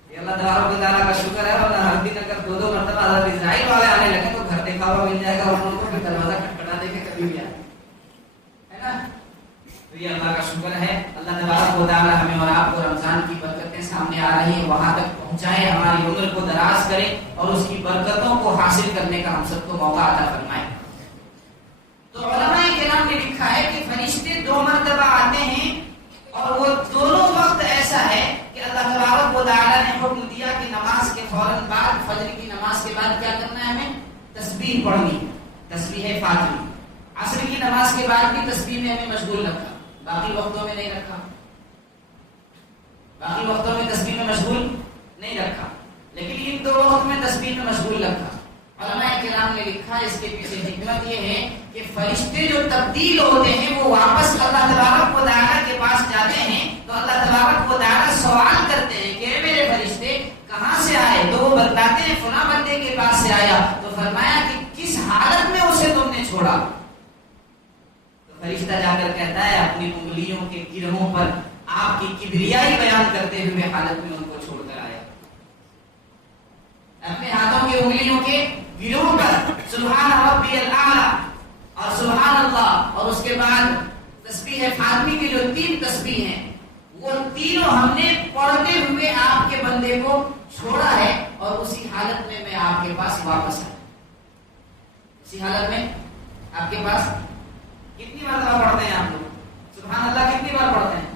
یہ اللہ تبارک و تعالیٰ کا شکر ہے، ورنہ ہر دن اگر 2 مرتبہ حضرت اسرائیل والے آنے لگے تو گھر دیکھا ہوا مل جائے گا، اور ان کو پھر دروازہ کھٹکھٹا دے کے کبھی بھی آئے، ہے نا؟ تو یہ اللہ کا شکر ہے۔ اللہ تبارک و تعالیٰ ہمیں اور آپ کو رمضان کی برکتیں سامنے آ رہی ہیں وہاں تک پہنچائے، ہماری عمر کو دراز کرے اور اس کی برکتوں کو حاصل کرنے کا ہم سب کو موقع عطا فرمائے۔ تو علماء کرام نے لکھا ہے کہ فرشتے 2 مرتبہ آتے ہیں، اور وہ دونوں وقت ایسا ہے کہ اللہ تبارک و تعالیٰ نے حکم دیا کہ نماز کے فوراً بعد، فجر کی نماز کے بعد کیا کرنا ہے؟ ہمیں تسبیح پڑھنی، تسبیح فاطمی۔ عصر کی نماز کے بعد بھی تسبیح میں ہمیں مشغول رکھا، باقی وقتوں میں نہیں رکھا، باقی وقتوں میں تسبیح میں مشغول نہیں رکھا، لیکن ان 2 وقت میں تسبیح میں مشغول رکھا۔ علماء کرام نے لکھا اس کے پیچھے حکمت یہ ہے کہ فرشتے جو تبدیل ہوتے ہیں وہ واپس اللہ تبارک و تعالیٰ کے پاس جاتے ہیں، تو اللہ تبارک و تعالیٰ سوال کرتے ہیں کہ اے میرے فرشتے کہاں سے آئے؟ تو وہ بتلاتے ہیں فلاں بندے کے پاس سے آیا، تو فرمایا کہ کس حالت میں اسے تم نے چھوڑا؟ تو فرشتہ جا کر کہتا ہے اپنی انگلیوں کے گرہوں پر آپ کی کبریائی بیان کرتے ہوئے حالت میں ان کو چھوڑ کر آیا، اپنے ہاتھوں کی انگلیوں کے گروہ پر سبحان ربی الاعلی اور سبحان اللہ، اور اس کے بعد تسبیح فاطمی کی جو 3 تسبیح ہیں وہ تینوں ہم نے پڑھتے ہوئے آپ کے بندے کو چھوڑا ہے، اور اسی حالت میں میں آپ کے پاس واپس آیا۔ اسی حالت میں آپ کے پاس کتنی مرتبہ پڑھتے ہیں آپ لوگ؟ سبحان اللہ کتنی بار پڑھتے ہیں؟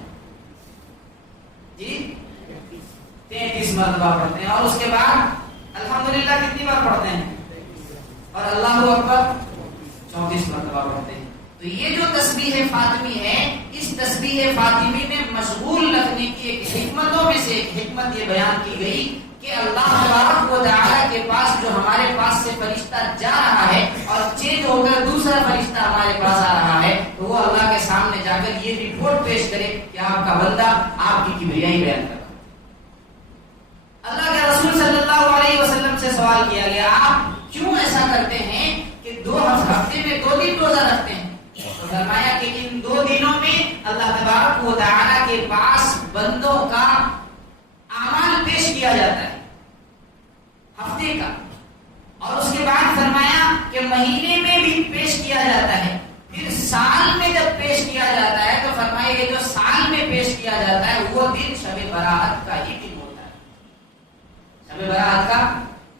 جی 33 مرتبہ پڑھتے ہیں، اور اس کے بعد الحمدللہ کتنی بار پڑھتے ہیں؟ اور اللہ اکبر 34 مرتبہ پڑھتے ہیں۔ تو یہ جو تسبیح فاطمی ہے، اس تسبیح فاطمی میں مشغول رکھنے کی ایک حکمتوں میں سے ایک حکمت یہ بیان کی گئی کہ اللہ تبارک و تعالیٰ کے پاس جو ہمارے پاس سے فرشتہ جا رہا ہے اور چینج ہو کر دوسرا فرشتہ ہمارے پاس آ رہا ہے، تو وہ اللہ کے سامنے جا کر یہ رپورٹ پیش کرے کہ آپ کا بندہ آپ کی کبریائی بیان کر رہا ہے۔ سوال کیا گیا آپ کیوں ایسا کرتے ہیں کہ 2 ہفتے میں 2 دن روزہ رکھتے ہیں؟ تو فرمایا کہ ان 2 دنوں میں اللہ تبارک و تعالی کے پاس بندوں کا اعمال پیش کیا جاتا ہے ہفتے کا، اور اس کے بعد فرمایا کہ مہینے میں بھی پیش کیا جاتا ہے، پھر سال میں جب پیش کیا جاتا ہے تو فرمایا کہ جو سال میں پیش کیا جاتا ہے وہ دن شب برات کا ہی دن ہوتا ہے، شب برات کا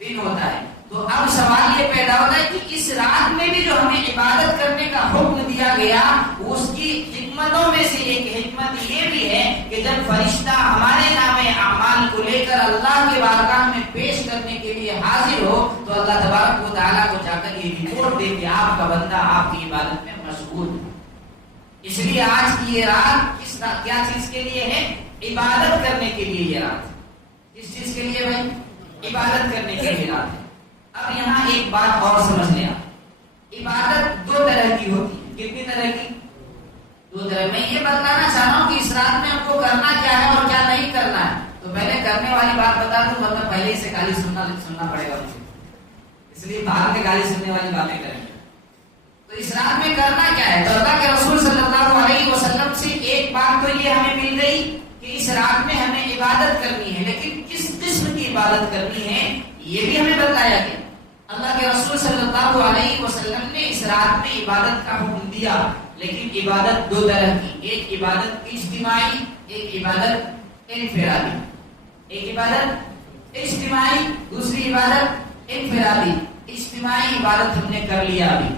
دن ہوتا ہے۔ تو اب سوال یہ پیدا ہوتا ہے کہ اس رات میں بھی جو ہمیں عبادت کرنے کا حکم دیا گیا اس کی حکمتوں میں سے ایک حکمت یہ بھی ہے کہ جب فرشتہ ہمارے نام اعمال کو لے کر اللہ کے بارگاہ میں پیش کرنے کے لیے حاضر ہو تو اللہ تبارک و تعالیٰ کو جا کر یہ رپورٹ دے کہ آپ کا بندہ آپ کی عبادت میں مشغول ہے۔ اس لیے آج کی یہ رات کیا چیز کے لیے ہے؟ عبادت کرنے کے لیے یہ رات۔ کس چیز کے لیے بھائی؟ عبادت کرنے کے لیے رات ہے۔ اب یہاں ایک بات اور سمجھ لیں، عبادت 2 طرح کی ہوتی ہے۔ کتنی طرح کی؟ 2 طرح۔ میں یہ بتانا چاہ رہا ہوں کہ اس رات میں ہم کو کرنا کیا ہے اور کیا نہیں کرنا ہے۔ تو پہلے کرنے والی بات بتا دوں ورنہ پہلے ہی سے گالی سننا پڑے گا مجھے، اس لیے بعد میں گالی سننے والی باتیں کریں گے۔ تو اس رات میں کرنا کیا ہے؟ تو اللہ کے رسول صلی اللہ علیہ وسلم سے ایک بات تو یہ ہمیں مل گئی کہ اس رات میں ہمیں عبادت کرنی ہے، لیکن کس قسم کی عبادت کرنی ہے یہ بھی ہمیں بتایا گیا۔ اللہ کے رسول صلی اللہ علیہ وسلم نے اس رات میں عبادت کا حکم دیا، لیکن عبادت 2 طرح کی، ایک عبادت اجتماعی، ایک عبادت انفرادی۔ ایک عبادت اجتماعی، دوسری عبادت انفرادی۔ اجتماعی عبادت ہم نے کر لیا ابھی،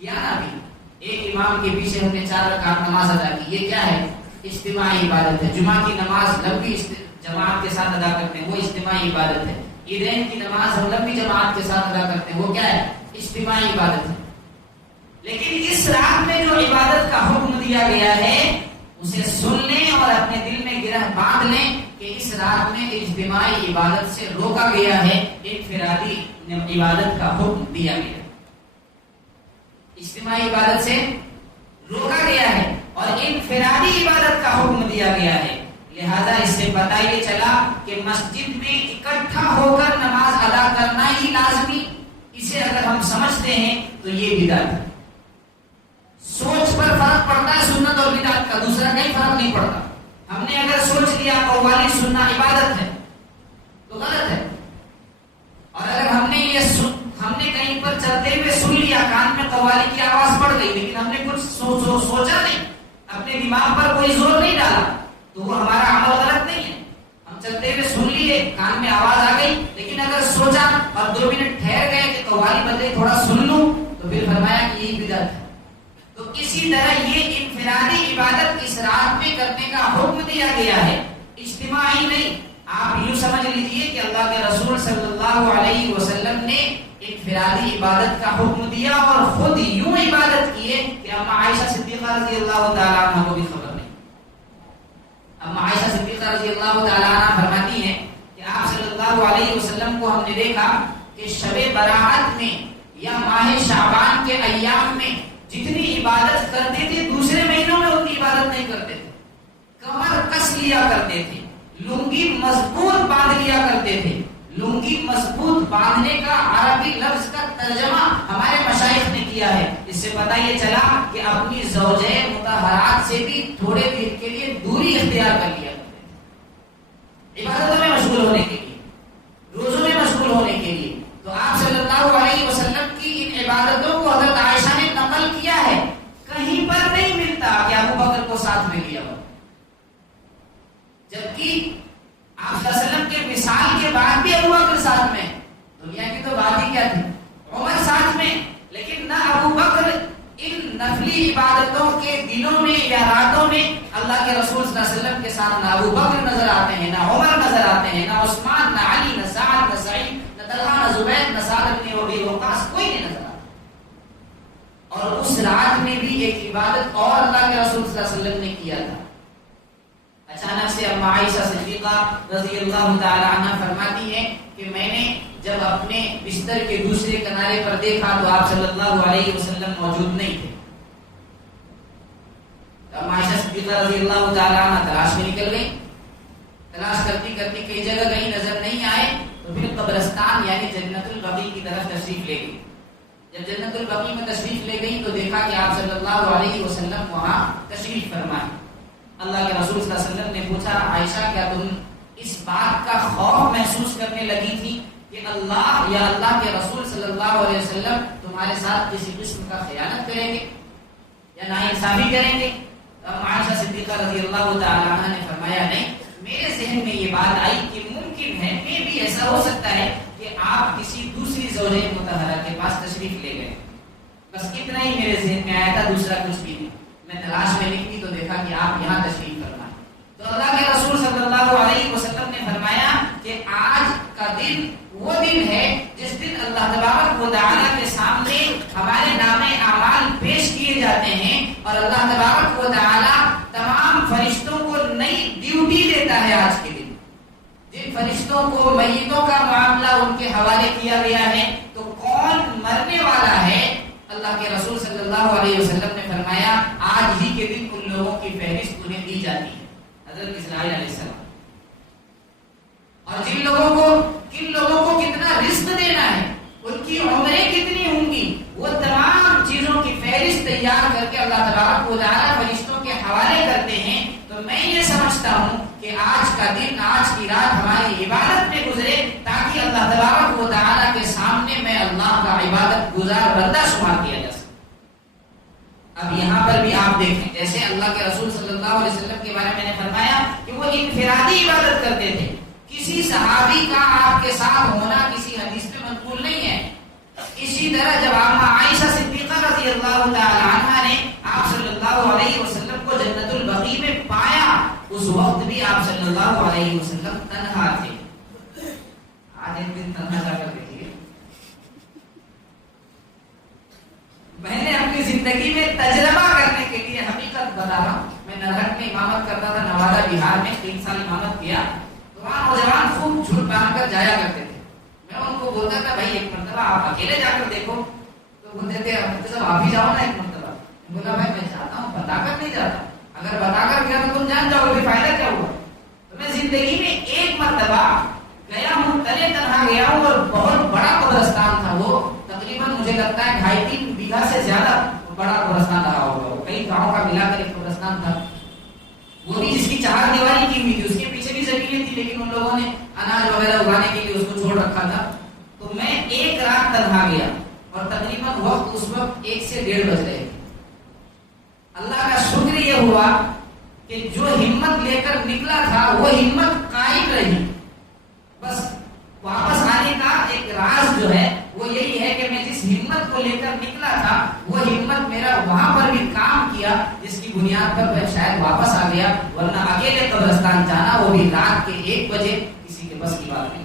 کیا نا ابھی؟ ایک امام کے پیچھے ہم نے 4 رکعت نماز ادا کی، یہ کیا ہے؟ اجتماعی عبادت ہے۔ جمعہ کی نماز لمبی جماعت کے ساتھ ادا کرتے ہیں، وہ اجتماعی عبادت ہے۔ عیدین کی نماز ہم لمبی جماعت کے ساتھ ادا کرتے ہیں، وہ کیا ہے؟ اجتماعی عبادت ہے۔ لیکن اس رات میں جو عبادت کا حکم دیا گیا ہے اسے سن لیں اور اپنے دل میں گرہ باندھ لیں کہ اس رات میں اجتماعی عبادت سے روکا گیا ہے، انفرادی عبادت کا حکم دیا گیا ہے۔ اجتماعی عبادت سے روکا گیا ہے اور انفرادی عبادت کا حکم دیا گیا ہے۔ لہذا اس سے پتہ یہ چلا کہ مسجد میں اکٹھا ہو کر نماز ادا کرنا ہی لازمی، اسے اگر ہم سمجھتے ہیں تو یہ بدعت ہے۔ سوچ پر فرق پڑتا ہے سنت اور بدعت کا، دوسرا کہیں فرق نہیں پڑتا۔ ہم نے اگر سوچ لیا قوالی سننا عبادت ہے تو غلط ہے، اور اگر ہم نے کہیں پر چلتے ہوئے سن لیا، کان میں قوالی کی آواز پڑ گئی لیکن ہم نے کچھ سوچا نہیں، اپنے دماغ پر کوئی زور نہیں ڈالا، تو وہ ہمارا عمل غلط نہیں ہے۔ ہم چلتے ہوئے سن لیے، کان میں آواز آ گئی، لیکن اگر سوچا اور 2 منٹ ٹھہر گئے کہ قوالی بدلے تھوڑا سن لوں تو پھر فرمایا کہ یہی بدعت ہے۔ تو اسی طرح یہ انفرادی عبادت اس رات میں کرنے کا حکم دیا گیا ہے، اجتماعی نہیں۔ آپ یوں سمجھ لیجئے کہ اللہ کے رسول صلی اللہ علیہ وسلم نے انفرادی عبادت کا حکم دیا اور خود یوں عبادت کیے کہ اما عائشہ صدیقہ رضی اللہ تعالیٰ عنہ کو بھی خبر نہیں۔ اما عائشہ صدیقہ رضی اللہ تعالیٰ عنہ فرماتی ہیں کہ آپ صلی اللہ علیہ وسلم کو ہم نے دیکھا کہ شب برات میں یا ماہ شعبان کے ایام میں جتنی عبادت کرتے تھے دوسرے مہینوں میں اتنی عبادت نہیں کرتے تھے۔ کمر کس لیا کرتے تھے، لنگی مضبوط باندھ لیا کرتے تھے۔ لنگی مضبوط باندھنے کا عربی لفظ کا ترجمہ ہمارے مشائخ نے کیا ہے۔ اس سے پتہ یہ چلا کہ اپنی زوجہ مطہرات سے بھی تھوڑے دیر کے لیے دوری اختیار کر لیا کرتے تھے، عبادتوں میں مشغول ہونے کے لیے، روزوں میں مشغول ہونے کے لیے۔ تو آپ صلی اللہ علیہ وسلم کی ان عبادتوں کو حضرت عائشہ نے نقل کیا ہے، کہیں پر نہیں ملتا کہ ابو بکر کو ساتھ میں لیا ہو، جبکہ آپ صلی اللہ علیہ وسلم کے وصال کے بعد بھی ابو بکر ساتھ میں، دنیا کی تو بات ہی کیا تھی، عمر ساتھ میں، لیکن نہ ابو بکر ان نفلی عبادتوں کے دنوں میں یا راتوں میں اللہ کے رسول صلی اللہ علیہ وسلم کے ساتھ نہ ابو بکر نظر آتے ہیں، نہ عمر نظر آتے ہیں، نہ عثمان، نہ علی، نہ سعد، نہ سعید، نہ طلحہ، نہ زبیر، نہ سعد بن ابی وقاص، کوئی نہیں نظر آتا۔ اور اس رات میں بھی ایک عبادت اور اللہ کے رسول صلی اللہ علیہ وسلم نے کیا تھا۔ اچانک سے اما عائشہ صدیقہ رضی اللہ تعالی عنہ فرماتی ہیں کہ میں نے جب اپنے بستر کے دوسرے کنارے پر دیکھا تو آپ صلی اللہ علیہ وسلم موجود نہیں تھے۔ اما عائشہ صدیقہ رضی اللہ تعالی عنہ تلاش میں نکل گئی، تلاش کرتی کرتی کئی جگہ کہیں نظر نہیں آئے تو پھر قبرستان یعنی جنت البقیع کی طرف تشریف لے گئی. جب جنت البقیع میں تشریف لے گئی تو دیکھا کہ آپ صلی اللہ علیہ وسلم وہاں تشریف فرمائے. اللہ کے رسول صلی اللہ علیہ وسلم نے پوچھا عائشہ کیا تم اس بات کا خوف محسوس کرنے لگی تھی کہ اللہ یا اللہ کے رسول صلی اللہ علیہ وسلم تمہارے ساتھ کسی قسم کا خیانت کریں گے یا ناانصافی کریں گے؟ عائشہ صدیقہ رضی اللہ تعالی عنہ نے فرمایا نہیں، میرے ذہن میں یہ بات آئی کہ ممکن ہے میں بھی ایسا ہو سکتا ہے کہ آپ کسی دوسری زوجہ مطہرہ کے پاس تشریف لے گئے. بس اتنا ہی میرے ذہن میں آیا تھا، دوسرا کچھ بھی نہیں. میں تلاش میں نکلی تو دیکھا کہ آپ یہاں تشریف فرما. تو اللہ کے رسول صلی اللہ علیہ وسلم نے فرمایا کہ آج کا دن وہ دن ہے جس دن اللہ تبارک و تعالیٰ کے سامنے ہمارے نامے اعمال پیش کیے جاتے ہیں اور اللہ تبارک و تعالیٰ تمام فرشتوں کو نئی ڈیوٹی دیتا ہے. آج کے دن جن فرشتوں کو میتوں کا معاملہ ان کے حوالے کیا گیا ہے تو کون مرنے والا ہے، اللہ کے رسول صلی اللہ علیہ وسلم نے فرمایا آج ہی کے دن ان لوگوں کی فہرست انہیں دی جاتی ہے. حضرت اسرائیل علیہ السلام. اور کن لوگوں کو کتنا رزق دینا ہے، ان کی عمریں کتنی ہوں گی، وہ تمام چیزوں کی فہرست تیار کر کے اللہ تبارک و تعالیٰ فرشتوں کے حوالے کرتے ہیں. تو میں یہ سمجھتا ہوں کہ آج کا دن، آج کی رات ہماری عبادت میں گزرے تاکہ اللہ تبارک و تعالیٰ کے سامنے میں اللہ کا عبادت گزار بندہ شمار کیا جا سکے. اب یہاں پر بھی آپ دیکھیں جیسے اللہ کے رسول صلی اللہ علیہ وسلم کے بارے میں نے فرمایا کہ وہ انفرادی عبادت کرتے تھے، کسی صحابی کا آپ کے ساتھ ہونا کسی حدیث میں منقول نہیں ہے. اسی طرح جب عائشہ صدیقہ رضی اللہ تعالی عنہ نے آپ صلی اللہ علیہ وسلم کو جنت البقیع میں پایا، اس وقت بھی آپ صلی اللہ علیہ وسلم تنہا تھے. آج ایک دن تنہا جا کر دیکھیے. میں نے اپنی زندگی میں تجربہ کرنے کے لیے حقیقت بتا رہا ہوں، میں نرہٹ میں امامت کرتا تھا، نوادہ بہار میں 3 سال امامت کیا. وہاں نوجوان خوب جھوٹ باندھ کر جایا کرتے تھے. میں ان کو بولتا تھا بھائی ایک مرتبہ آپ اکیلے جا کر دیکھو، تو بولتے تھے صاحب آپ ہی جاؤ نا ایک مرتبہ. بولا بھائی میں جاتا ہوں، بتا کر نہیں جاتا، اگر بتا کر گیا تو تم جان جاؤ گے، فائدہ کیا ہوا. تو میں زندگی میں ایک مرتبہ گیا ہوں، تنے تنہا گیا ہوں، اور بہت بڑا قبرستان تھا وہ، تقریباً مجھے لگتا ہے 2.5-3 بیگھا سے زیادہ بڑا قبرستان رہا ہوگا. کئی گاؤں کا ملا کر ایک قبرستان تھا، وہ بھی جس کی 4 دیواری کی ہوئی تھی، اس کے پیچھے بھی زمینیں تھی لیکن ان لوگوں نے اناج وغیرہ اگانے کے لیے اس کو چھوڑ رکھا تھا. تو میں ایک رات تنہا گیا اور تقریباً وقت اس وقت 1 سے 1:30 بج رہے تھے. اللہ کا شکر یہ ہوا کہ جو ہمت لے کر نکلا تھا وہ ہمت قائم رہی. بس واپس آنے کا ایک راز جو ہے وہ یہی ہے کہ میں جس ہمت کو لے کر نکلا تھا وہ ہمت میرا وہاں پر بھی کام کیا، جس کی بنیاد پر میں شاید واپس آ گیا. ورنہ اکیلے قبرستان جانا، وہ بھی رات کے 1 بجے، کسی کے بس کی بات نہیں.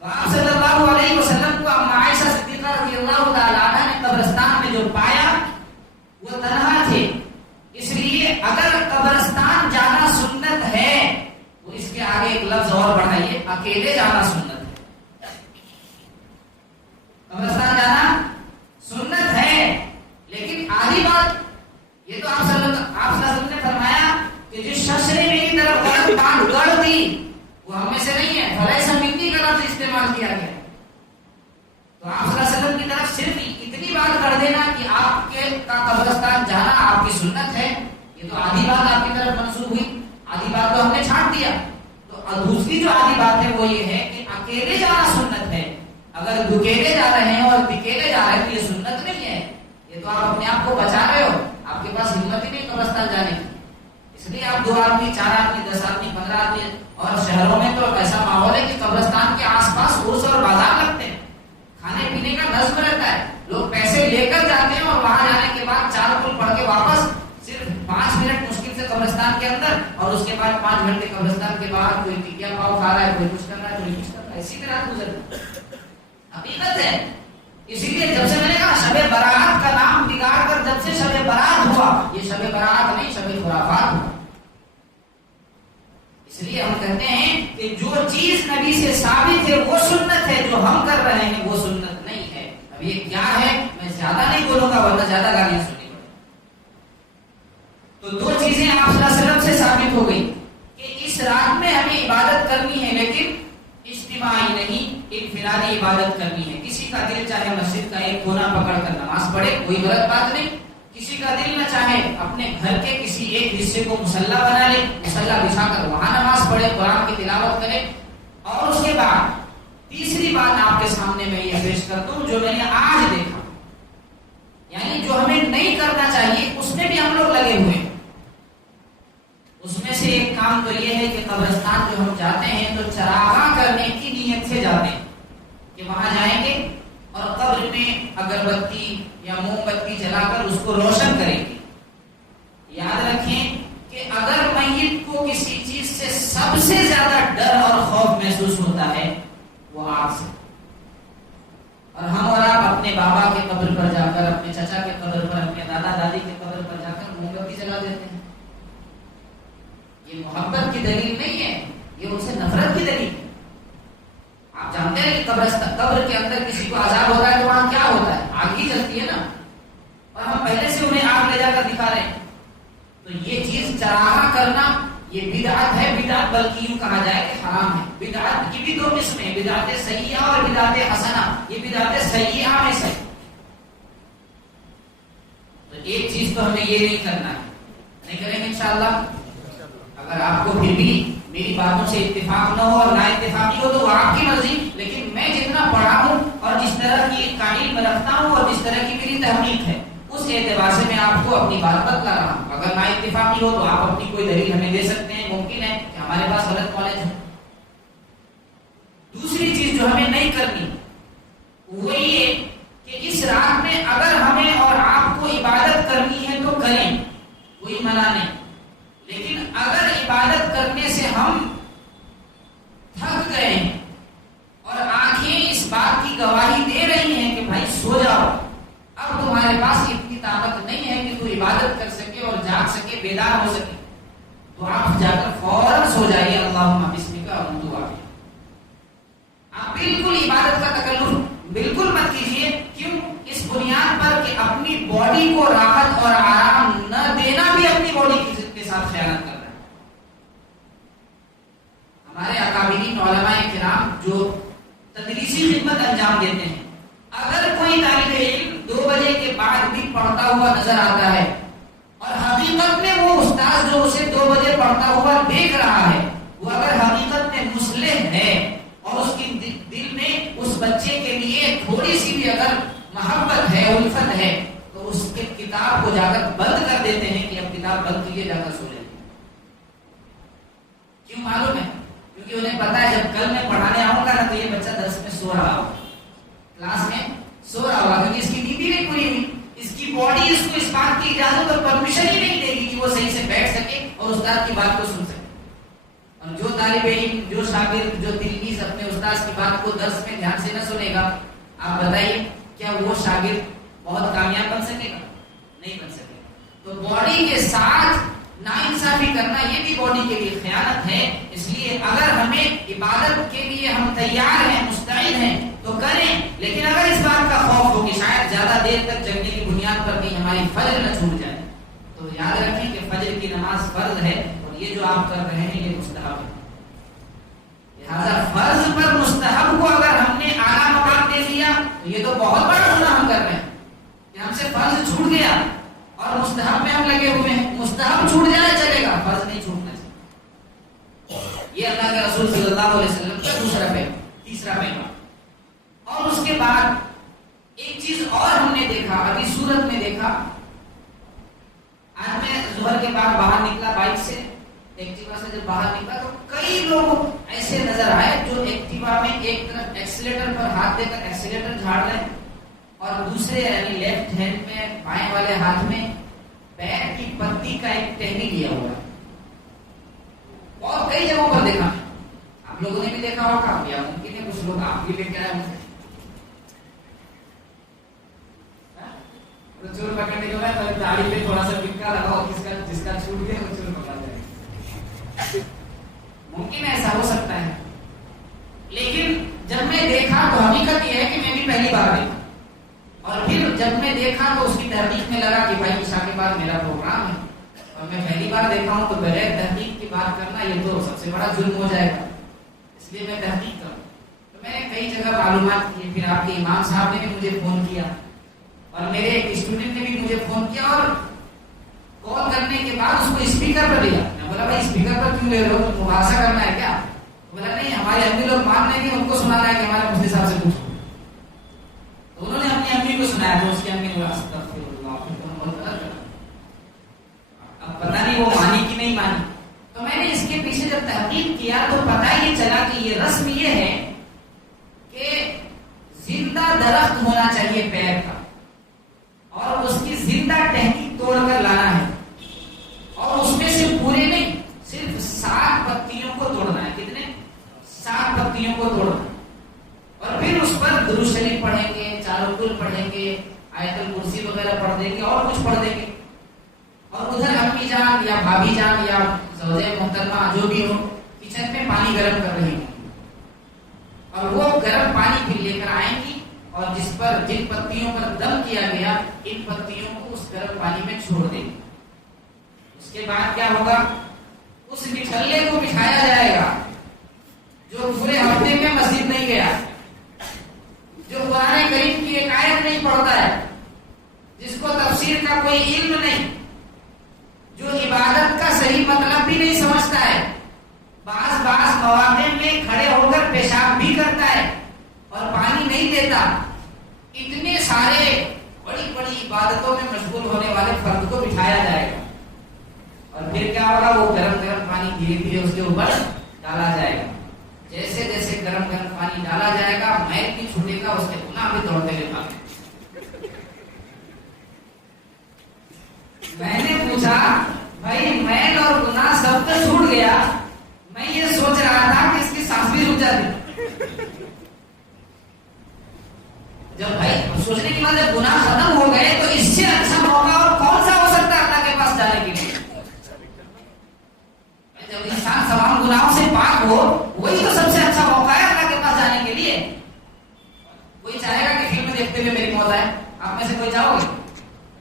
تو آپ صلی اللہ علیہ وسلم کو عائشہ صدیقہ رضی اللہ تعالی عنہ نے قبرستان میں جو پایا وہ تنہا تھے. اس لیے اگر قبرستان جانا سنت ہے، وہ اس کے آگے ایک لفظ اور بڑھائیے، اکیلے جانا سنت ہے. قبرستان جانا سنت ہے، لیکن آدھی بات یہ تو آپ صلی اللہ علیہ وسلم نے فرمایا کہ جس شخص نے میری طرف غلط بات گڑھ دی وہ ہم میں سے نہیں ہے. فلیس منی کا لفظ استعمال کیا گیا. تو آپ صلی اللہ علیہ وسلم کی طرف صرف اتنی بات کر دینا کہ آپ کے کا قبرستان جانا آپ کی سنت ہے، یہ تو آدھی بات آپ کی طرف منسوخ ہوئی. آدھی بات تو ہم نے چھانٹ دیا. تو دوسری جو آدھی بات ہے وہ یہ ہے کہ اکیلے جانا سنت ہے. اگر دکیلے جا رہے ہیں اور بکیلے جا رہے ہیں تو یہ سنت نہیں ہے، یہ تو آپ اپنے آپ کو بچا رہے ہو. آپ کے پاس ہمت ہی نہیں قبرستان جانے کی، اس لیے آپ 2 آدمی 4 آدمی 10 آدمی 15 آدمی. اور شہروں میں تو ایسا ماحول ہے کہ قبرستان کے آس پاس عرس اور بازار لگتے ہیں، کھانے پینے کا نظم رہتا ہے. لوگ پیسے لے کر جاتے ہیں اور وہاں جانے کے بعد 4 پل پڑھ کے واپس صرف 5 منٹ مشکل سے قبرستان کے اندر، اور اس کے بعد 5 گھنٹے قبرستان کے بعد کوئی ٹکیا پاؤ کھا رہا ہے، کوئی کچھ کر رہا ہے، کوئی کچھ کر رہا ہے. اسی طرح گزر حقیقت ہے. اسی لیے جب سے میں نے کہا شب برات کا نام بگاڑ کر جب سے شب برات ہوا، یہ شب برات نہیں شب خرافات ہوا. اس لیے ہم کہتے ہیں کہ جو چیز نبی سے ثابت ہے وہ سنت ہے، جو ہم کر رہے ہیں وہ سنت نہیں ہے. اب یہ کیا ہے میں زیادہ نہیں بولوں گا ورنہ زیادہ گالیاں سننی پڑیں. تو 2 چیزیں آپ صلی اللہ علیہ وسلم سے ثابت ہو گئی کہ اس رات میں ہمیں عبادت کرنی ہے، لیکن انفرادی عبادت کرنی ہے. کسی کا دل چاہے مسجد کا ایک کونا پکڑ کر نماز پڑھے، کوئی غلط بات نہیں. کسی کا دل نہ چاہے اپنے گھر کے کسی ایک حصے کو مصلی بنا لے، مصلی بچھا کر وہاں نماز پڑھے، قرآن کی تلاوت کرے. اور اس کے بعد تیسری بات آپ کے سامنے میں یہ پیش کرتا ہوں جو میں نے آج دیکھا، یعنی جو ہمیں نہیں کرنا چاہیے اس میں بھی ہم لوگ لگے ہوئے ہیں. اس میں سے ایک کام تو یہ ہے کہ قبرستان جو ہم جاتے ہیں تو چراغاں کرنے کی نیت سے جاتے ہیں کہ وہاں جائیں گے اور قبر میں اگربتی یا موم بتی جلا کر اس کو روشن کریں گے. یاد رکھیں کہ اگر میت کو کسی چیز سے سب سے زیادہ ڈر اور خوف محسوس ہوتا ہے وہ آگ سے، اور ہم اور آپ اپنے بابا کے قبر پر جا کر، اپنے چچا کے قبر پر، اپنے دادا دادی کے قبر پر جا کر موم بتی جلا دیتے ہیں. یہ محبت کی دلیل نہیں ہے، یہ ان سے نفرت کی دلیل ہے. آپ جانتے ہیں کہ قبر کے اندر کسی کو عذاب ہوتا ہے تو وہاں کیا ہوتا ہے؟ آگ ہی جلتی ہے نا، اور ہم پہلے سے انہیں آگ لے جا کر دکھا رہے ہیں. تو یہ چیز چراغاں کرنا یہ بدعت ہے. بدعت بلکہ یوں کہا جائے کہ حرام ہے. بدعت کی بھی دو قسمیں، بدعت سیئہ اور بدعت حسنہ. یہ بدعت سیئہ میں سے تو ایک چیز تو ہمیں یہ نہیں کرنا ہے، نہیں کریں گے انشاءاللہ. اگر آپ کو پھر بھی میری باتوں سے اتفاق نہ ہو اور نا اتفاقی ہو تو وہ آپ کی مرضی، لیکن میں جتنا پڑھا ہوں اور جس طرح کی تعلیم میں رکھتا ہوں اور جس طرح کی میری تحقیق ہے اس اعتبار سے میں آپ کو اپنی بات بتلا رہا ہوں. اگر نا اتفاقی ہو تو آپ اپنی کوئی دلیل ہمیں دے سکتے ہیں، ممکن ہے کہ ہمارے پاس غلط نالج ہے. دوسری چیز جو ہمیں نہیں کرنی وہ یہ کہ اس رات میں اگر ہمیں اور آپ کو عبادت کرنی ہے تو کریں، کوئی منع نہیں. لیکن اگر عبادت کرنے سے ہم تھک گئے ہیں اور آنکھیں اس بات کی گواہی دے رہی ہیں کہ بھائی سو جاؤ، اب تمہارے پاس اتنی طاقت نہیں ہے کہ تو عبادت کر سکے اور جاگ سکے، بیدار ہو سکے، تو آپ جا کر فوراً سو جائیے. اللہم بسمک اموت واحیا. آپ بالکل عبادت کا تکلف بالکل مت کیجیے. کیوں؟ اس بنیاد پر کہ اپنی باڈی کو راحت اور آرام نہ دینا بھی اپنی باڈی کے ساتھ خیانت کر رہا ہے. ہمارے اکابرین علماء کرام جو تدریسی خدمت انجام دیتے ہیں، اگر کوئی طالب علم 2 بجے کے بعد بھی پڑھتا ہوا نظر آتا ہے اور حقیقت میں وہ استاد جو اسے 2 بجے پڑھتا ہوا دیکھ رہا ہے وہ اگر حقیقت میں مسلم ہے اور اس کی دل میں اس بچے کے لیے تھوڑی سی بھی اگر محبت ہے، الفت ہے، تو اس کے کتاب کو جا کر بند کر دیتے ہیں کہ اب کتاب بند کیجیے، جا کر سو جائیے. کیوں معلوم ہے؟ کیونکہ انہیں پتا ہے جب کل میں پڑھانے آؤں گا نا تو یہ بچہ درس میں سو رہا ہوگا، کلاس میں سو رہا ہوگا، کیونکہ اس کی نیند ہی نہیں پوری ہوئی. اس کی باڈی اس کو اس بات کی اجازت اور پرمیشن ہی نہیں دے گی کہ وہ صحیح سے بیٹھ سکے اور استاد کی بات کو سن سکے. اور جو طالب علم، جو شاگرد، جو تلمیذ اپنے استاد کی بات کو درس میں دھیان سے نہ سنے گا، آپ بتائیے کیا وہ شاگرد بہت کامیاب بن سکے گا؟ نہیں بن سکے گا. تو باڈی کے ساتھ ناانصافی کرنا یہ بھی باڈی کے لیے خیانت ہے. اس لیے اگر ہمیں عبادت کے لیے ہم تیار ہیں، مستعد ہیں تو کریں، لیکن اگر اس بات کا خوف ہو کہ شاید زیادہ دیر تک جگنے کی بنیاد پر بھی ہماری فجر نہ چھوٹ جائے تو یاد رکھیں کہ فجر کی نماز فرض ہے اور یہ جو آپ کر رہے ہیں یہ مستحب ہے. لہذا فرض پر مستحب کو اگر ہم نے اعلیٰ مقام دے دیا تو یہ تو بہت بڑا گناہ ہم کر رہے ہیں کہ ہم سے فرض چھوٹ گیا اور مستحب میں ہم لگے ہوئے ہیں. مستحب چھوٹ جانا چلے گا، فرض نہیں چھوٹنا چاہیے. یہ اللہ کے رسول صلی اللہ علیہ وسلم کا دوسرا پہلو. تیسرا پہلو اور اس کے بعد ایک چیز اور ہم نے دیکھا، ابھی سورت میں دیکھا. آج میں ظہر کے بعد باہر نکلا بائک سے، ایکٹیوا سے جب باہر نکلا تو کئی لوگ ایسے نظر آئے جو ایکٹیوا میں ایک طرف ایکسیلیٹر پر ہاتھ دے کر ایکسیلیٹر جھاڑ رہے ہیں اور دوسرے یعنی لیفٹ ہینڈ میں بائیں والے ہاتھ میں پیر کی پتی کا ایک ٹہنی لیا ہوا ہے. اور کئی جگہوں پر دیکھا، آپ لوگوں نے بھی دیکھا ہوگا یا ممکن ہے کچھ لوگ آپ بھی لے کے آئے ہوں گے. چور پکڑنے کے بعد داڑھی پہ تھوڑا سا ٹکا لگاؤ، جس کا چھوٹ گیا وہ چور پکڑا جائے گا. ممکن ہے ایسا ہو سکتا ہے، لیکن جب میں دیکھا تو حقیقت یہ ہے کہ میں بھی پہلی بار دیکھا اور پھر جب میں دیکھا تو اس کی تحقیق میں لگا کہ بھائی عشاء کے بعد میرا پروگرام ہے اور میں پہلی بار دیکھا ہوں تو بغیر تحقیق کی بات کرنا یہ تو سب سے بڑا ظلم ہو جائے گا. اس لیے میں تحقیق کروں. تو میں نے کئی جگہ معلومات کیے، پھر آپ کے امام صاحب نے بھی مجھے فون کیا اور میرے ایک اسٹوڈنٹ نے بھی مجھے فون کیا، اور کال کرنے کے بعد اس کو اسپیکر پر لیا۔ میں بولا بھائی اسپیکر پر کیوں لے رہے ہو، مباحثہ کرنا ہے کیا؟ بولا نہیں، ہماری امی لوگ مان رہے ہیں، ان کو سنانا ہے کہ ہمارے مفتی صاحب سے پوچھو۔ تو انہوں نے اپنی امی کو سنایا، تو اس کی امی نے بولا استغفر اللہ، اب پتہ نہیں وہ مانی کہ نہیں مانی۔ تو میں نے اس کے پیچھے جب تحقیق کیا تو پتہ یہ چلا کہ یہ رسم یہ ہے کہ زندہ درخت ہونا چاہیے پیر کا، اور اس کی زندہ ٹہنی توڑ کر لانا ہے، اور اس میں سے پورے نہیں، صرف 7 پتیوں کو توڑنا ہے۔ کتنے؟ 7 پتیوں کو توڑنا ہے، اور پھر اس پر درود شریف پڑھیں گے، چاروں کل پڑھیں گے، آیت الکرسی وغیرہ پڑھ دیں گے اور کچھ پڑھ دیں گے، اور ادھر امی جان یا بھابھی جان یا زوجہ محترمہ جو بھی ہو کچن میں پانی گرم کر رہی ہیں، اور وہ گرم پانی پھر لے کر آئیں گی، اور جن پتیوں پر دم کیا گیا ان پتیوں کو اس گرم پانی میں چھوڑ دیں گے۔ اس کے بعد کیا ہوگا؟ اس نٹھلے کو بٹھایا جائے گا جو پورے ہفتے میں مسجد نہیں گیا، جو قرآن کریم کی ایک آیت نہیں پڑھتا ہے، جس کو تفسیر کا کوئی علم نہیں، جو عبادت کا صحیح مطلب بھی نہیں سمجھتا ہے، بعض مواقع میں کھڑے ہو کر پیشاب بھی کرتا ہے اور پانی نہیں دیتا، اتنے سارے بڑی بڑی عبادتوں میں مشغول ہونے والے فرد کو بٹھایا جائے گا، اور پھر کیا ہوگا؟ وہ گرم پانی دھیرے دھیرے اس کے اوپر ڈالا جائے گا۔ جیسے جیسے گرم پانی ڈالا جائے گا، میل بھی چھوٹے گا، اس کے گناہ بھی دوڑتے ہوئے بھاگیں۔ میں نے پوچھا بھائی میل اور گناہ سب تو چھوٹ گیا، میں یہ سوچ رہا تھا کہ اس کی سانس بھی رک جاتی۔ جب بھائی سوچنے کے بعد جب گناہ ختم ہو گئے تو اس سے اچھا موقع اور کون سا ہو سکتا ہے اللہ کے پاس جانے کے لیے؟ جب انسان تمام گناہوں سے پاک ہو، وہی تو سب سے اچھا موقع ہے اللہ کے پاس جانے کے لیے۔ کوئی چاہے گا کہ فلم دیکھتے ہوئے میری موت آئے؟ آپ میں سے کوئی چاہو گے؟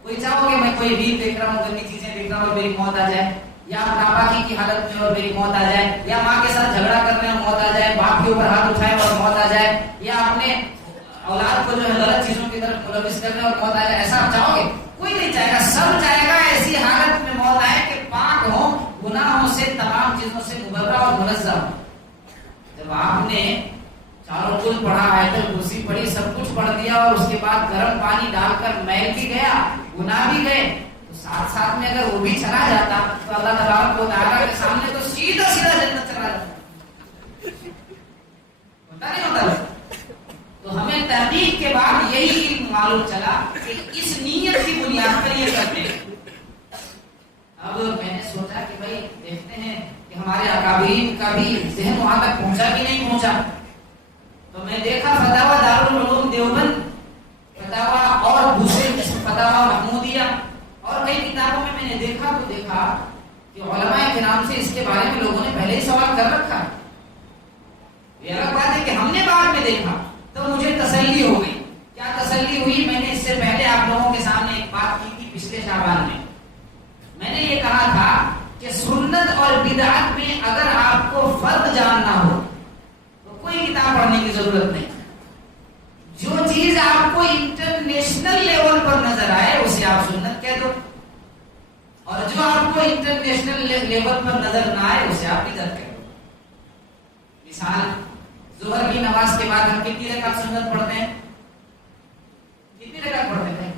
کوئی چاہو گے میں کوئی ریل دیکھ رہا ہوں، گندی چیزیں دیکھ رہا ہوں اور میری موت آ جائے، یا ناپاکی کی حالت میں اور میری موت آ جائے، یا ماں کے ساتھ جھگڑا کرنے اور موت آ جائے، باپ کے اوپر ہاتھ اٹھائے اور موت آ جائے، یا اپنے اولاد کو جو ہے غلط چیزوں کی طرف ملوث کرنے اور موت آ جائے؟ ایسا آپ چاہو گے؟ کوئی نہیں چاہے گا۔ سب چاہے گا ایسی حالت میں موت آئے کہ پاک ہو، گناہوں سے، تمام چیزوں سے مبرہ اور منزہ ہو۔ جب آپ نے چاروں کل پڑھا، آیت الکرسی پڑھی، سب کچھ پڑھ دیا، اور اس کے بعد گرم پانی ڈال کر میل بھی گیا، گناہ بھی گئے، تو ساتھ ساتھ میں اگر وہ بھی چلا جاتا تو اللہ تبارک و تعالیٰ کے سامنے تو سیدھا جنت چلا جاتا۔ ہوتا نہیں ہوتا؟ تو ہمیں تحقیق کے بعد یہی علم معلوم چلا کہ اس نیت کی بنیاد پر یہ کرتے ہیں۔ اب میں نے سوچا کہ بھائی دیکھتے ہیں کہ ہمارے اکابرین کا بھی ذہن وہاں تک پہنچا کہ نہیں پہنچا۔ تو میں دیکھا فتاوی دارالعلوم دیوبند، فتاوی اور دوسرے فتاوی محمودیہ اور کئی کتابوں میں نے دیکھا کہ علماء کرام سے اس کے بارے میں لوگوں نے پہلے ہی سوال کر رکھا۔ یہ الگ بات ہے کہ ہم نے بعد میں دیکھا تو مجھے تسلی ہو گئی۔ کیا تسلی ہوئی؟ میں نے اس سے پہلے آپ لوگوں کے سامنے ایک بات کی تھی پچھلے شعبان میں نے یہ کہا تھا کہ سنت اور بدعت میں اگر آپ کو فرق جاننا ہو تو کوئی کتاب پڑھنے کی ضرورت نہیں۔ جو چیز آپ کو انٹرنیشنل لیول پر نظر آئے اسے آپ سنت کہہ دو، اور جو آپ کو انٹرنیشنل لیول پر نظر نہ آئے اسے آپ بدعت کہہ دو۔ مثال، ظہر کی نماز کے بعد ہم کتنی رکعت سنت پڑھتے ہیں؟ کتنی رکعت پڑھتے ہیں؟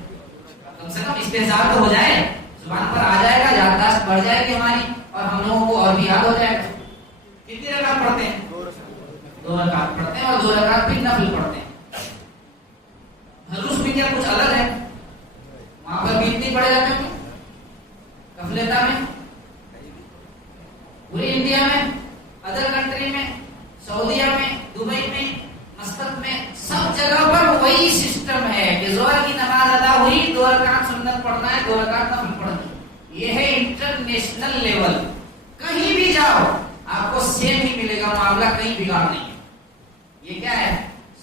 کم سے کم استحضار تو ہو جائے، زبان پر آ جائے گا، یادداشت بڑھ جائے گی ہماری، اور ہم لوگوں کو اور بھی یاد ہو جائے گا۔ کتنی رکعت پڑھتے ہیں؟ 2 رکعت پڑھتے ہیں، اور 2 رکعت بھی نفل پڑھتے ہیں۔ حروف میں کیا کچھ الگ ہے؟ وہاں پر بھی اتنی پڑھے جاتے ہیں کفلتا میں، پوری انڈیا میں، ادر کنٹری میں، سعودیہ میں، دبئی میں، مسقط میں، سب جگہ پر وہی سسٹم ہے کہ ظہر کی نماز ادا ہوئی، 2 رکعت سنت پڑھنا ہے، 2 رکعت نفل پڑھنا ہے۔ یہ ہے انٹرنیشنل لیول۔ کہیں بھی جاؤ آپ کو سیم ہی ملے گا، معاملہ کہیں بگاڑ نہیں ہے۔ یہ کیا ہے؟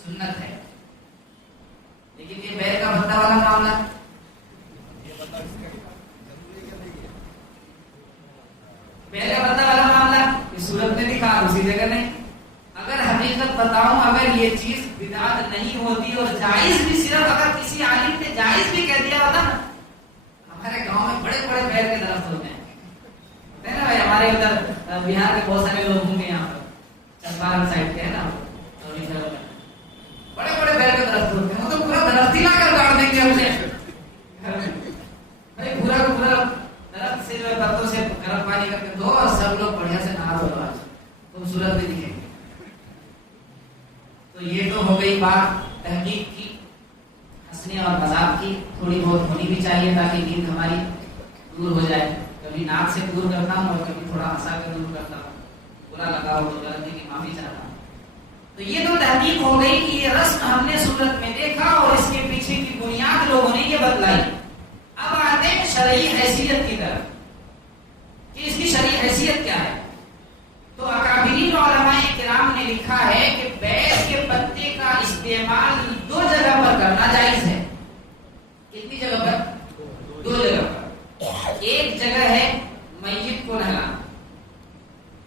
سنت ہے۔ لیکن یہ بیر کا بندہ والا معاملہ، بیر کا بندہ والا معاملہ اس صورت میں دکھا، دوسری جگہ نہیں۔ اگر حقیقت بتاؤں، اگر یہ چیز بدعت نہیں ہوتی اور جائز بھی صرف اگر کسی عالم نے جائز بھی کہہ دیا ہوتا نا. ہمارے گاؤں میں بڑے بڑے بیل کے درخت ہوتے ہیں نا بھائی. ہمارے ادھر بہار کے بہت سارے لوگ ہوں گے یہاں پر چمپارن سائڈ کے ہے نا, بڑے بڑے بیل کے درخت ہوتے ہیں. وہ تو پورا درخت ہی لا کر گاڑ دیں گے ہمیں بھائی. پورا کا پورا درخت سے جو ہے پتوں سے گرم پانی کر کے دو اور سب لوگ بڑھیا سے نہا دھو لو, خوبصورت بھی دکھیں گے. تو یہ تو ہو گئی بات تحقیق کی, ہنسنے اور مذاق کی. تھوڑی بہت ہونی بھی چاہیے تاکہ نیند ہماری دور ہو جائے. کبھی ناک سے دور کرتا ہوں اور کبھی تھوڑا ہنسا کر دور کرتا ہوں. برا لگا ہو تو غلطی کی معافی چاہتا ہوں. تو یہ تو تحقیق ہو گئی کہ یہ رسم ہم نے سورت میں دیکھا اور اس کے پیچھے کی بنیاد لوگوں نے یہ بتلائی. اب آتے ہیں شرعی حیثیت کی طرف کہ اس کی شرعی حیثیت کیا ہے. تو اکابرین علماء کرام نے لکھا ہے کہ بیل کے پتے کا استعمال 2 جگہ پر کرنا جائز ہے. کتنی جگہ پر؟ 2 جگہ پر. ایک جگہ ہے میت کو نہلانا.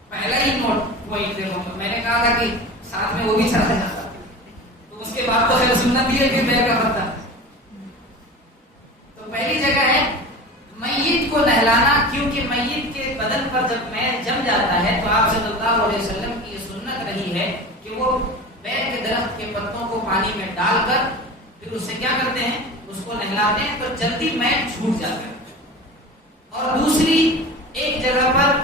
پہلا ہی پوائنٹ دیکھو, میں نے کہا تھا کہ ساتھ میں وہ بھی چلا جاتا, تو اس کے بعد تو سنت بھی ہے کہ بیل کا پتا. تو پہلی جگہ ہے میت کو نہلانا, کیونکہ میت کے بدن پر جب میل جم جاتا ہے تو آپ صلی اللہ علیہ وسلم کی یہ سنت رہی ہے کہ وہ بیل کے درخت کے پتوں کو پانی میں ڈال کر پھر اس سے کیا کرتے ہیں, اس کو نہلاتے ہیں تو جلدی میل چھوٹ جاتا ہے. اور دوسری ایک جگہ پر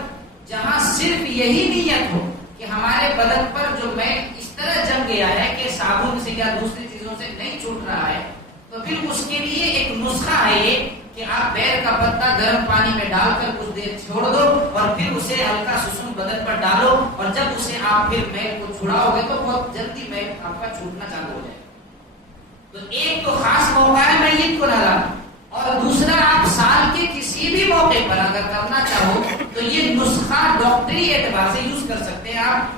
جہاں صرف یہی نیت ہو کہ ہمارے بدن پر جو میل اس طرح جم گیا ہے کہ صابن سے یا دوسری چیزوں سے نہیں چھوٹ رہا ہے, تو پھر اس کے لیے ایک نسخہ ہے یہ کہ آپ بیل کا پتا گرم پانی میں ڈال کر کچھ دیر چھوڑ دو اور پھر اسے ہلکا سسم بدن پر ڈالو, اور جب اسے آپ پھر میل کو چھڑاؤ گے تو بہت جلدی میل آپ کا چھوٹنا چالو ہو جائے. تو ایک تو خاص موقع ہے میت کو نہلانا, اور دوسرا آپ سال کے کسی بھی موقع پر اگر کرنا چاہو تو یہ نسخہ ڈاکٹری اعتبار سے یوز کر سکتے ہیں آپ,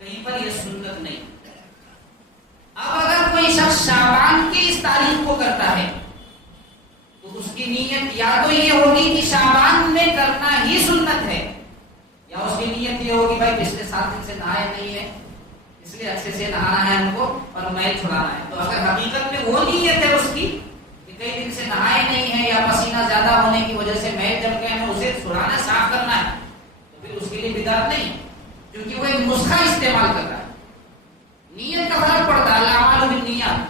کہیں پر یہ سنت نہیں. اب اگر کوئی شخص شعبان کی اس تاریخ کو کرتا ہے تو اس کی نیت یا تو یہ ہوگی کہ شعبان میں کرنا ہی سنت ہے, یا اس کی نیت یہ ہوگی بھائی پچھلے 7 دن سے نہائے نہیں ہے اس لیے اچھے سے نہانا ہے ہم کو اور میل چھڑانا ہے. تو اگر حقیقت میں وہ نیت ہے اس کی کہ کئی دن سے نہائے نہیں ہے یا پسینہ زیادہ ہونے کی وجہ سے میل جم گئے ہیں, اسے چھڑانا صاف کرنا ہے, تو پھر اس کے لیے بدعت نہیں, کیونکہ وہ ایک نسخہ استعمال کر رہا ہے. نیت کا فرق پڑتا ہے, الاعمال بالنیات,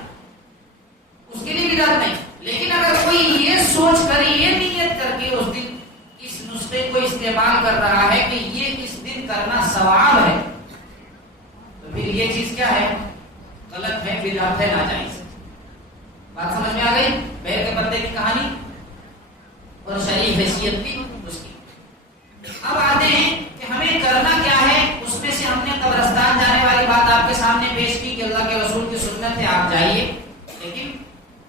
اس کے لیے بدعت نہیں. لیکن اگر کوئی یہ سوچ کر یہ نیت کر کے اس دن اس نسخے کو استعمال کر رہا ہے کہ یہ اس دن کرنا ثواب ہے, تو پھر یہ چیز کیا ہے, غلط ہے, بدعت ہے, ناجائز. بات سمجھ میں آ گئی؟ بیل کے پتے کی کہانی اور شرعی حیثیت بھی اس کی. اب آتے ہیں کہ ہمیں کرنا کیا ہے. اس میں سے ہم نے قبرستان جانے والی بات آپ کے سامنے پیش کی کہ اللہ کے رسول کی سنت ہے آپ جائیے, لیکن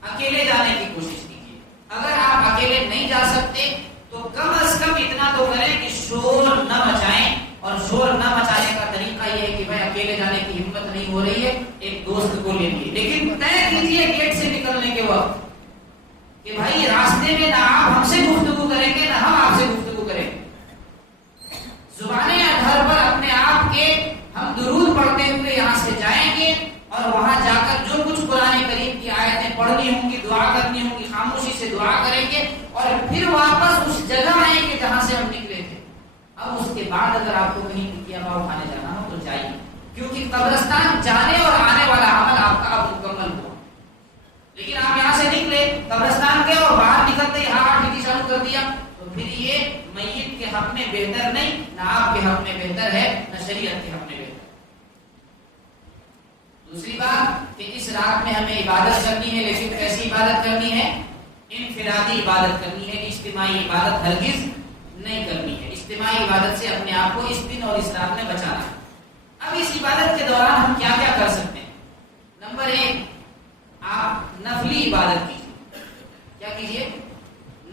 اکیلے جانے کی کوشش کیجیے. اگر آپ اکیلے نہیں جا سکتے تو کم از کم اتنا تو کریں کہ شور نہ مچائیں, اور شور نہ مچانے کا طریقہ یہ ہے کہ بھائی اکیلے جانے کی ہمت نہیں ہو رہی ہے, ایک دوست کو لے لیے, لیکن طے کیجیے گیٹ سے نکلنے کے وقت کہ بھائی راستے میں نہ آپ ہم سے گفتگو کریں گے نہ ہم آپ سے گفتگو کریں گے. زبان گھر پر اپنے آپ کے ہم درود پڑھتے ہوئے یہاں سے جائیں گے اور وہاں جا کر جو کچھ قرآن کریم کی آیتیں پڑھنی ہوں گی, دعا کرنی ہوں گی, خاموشی سے دعا کریں گے اور پھر واپس اس جگہ آئیں گے جہاں سے ہم نکلے تھے. اب اس کے بعد اگر آپ کو کہیں ٹکیا ہوا اٹھانے جانا ہو تو جائیے, کیونکہ قبرستان جانے اور آنے والا عمل آپ کا اب مکمل ہوا. لیکن آپ یہاں سے نکلے, قبرستان گئے اور باہر نکلتے ہی ہاتھ ٹھیک شروع کر دیا, تو پھر یہ میت کے حق میں بہتر نہیں, نہ آپ کے حق میں بہتر ہے, نہ شریعت کے حق میں بہتر. دوسری بات کہ اس رات میں ہمیں عبادت کرنی ہے, لیکن کیسی عبادت کرنی ہے؟ انفرادی عبادت کرنی ہے, اجتماعی عبادت ہرگز نہیں کرنی ہے. اجتماعی عبادت سے اپنے آپ کو اس دن اور اس رات میں بچانا ہے. اب اس عبادت کے دوران ہم کیا کیا کر سکتے ہیں؟ نمبر 1, آپ نفلی عبادت کیجیے. کیا کیجیے؟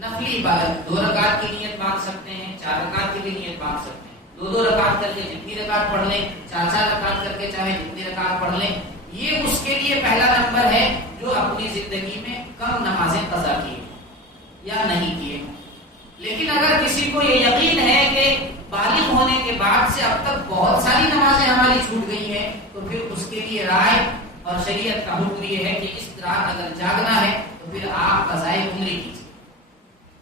نفلی عبادت. 2 رکعت کی نیت باندھ سکتے ہیں, 4 رکعت کی بھی نیت باندھ سکتے ہیں, 2 رکعت کر کے جتنی رکعت پڑھ لیں, 4 رکعت کر کے چاہے جتنی رکعت پڑھ لیں. یہ اس کے لیے پہلا نمبر ہے جو اپنی زندگی میں کم نمازیں قضا کیے یا نہیں کیے. لیکن اگر کسی کو یہ یقین ہے کہ بالغ ہونے کے بعد سے اب تک بہت ساری نمازیں ہماری چھوٹ گئی ہیں, تو پھر اس کے لیے رائے اور شریعت کا حکم یہ ہے کہ اس رات اگر جاگنا ہے تو پھر آپ قضائے عمری کیجیے.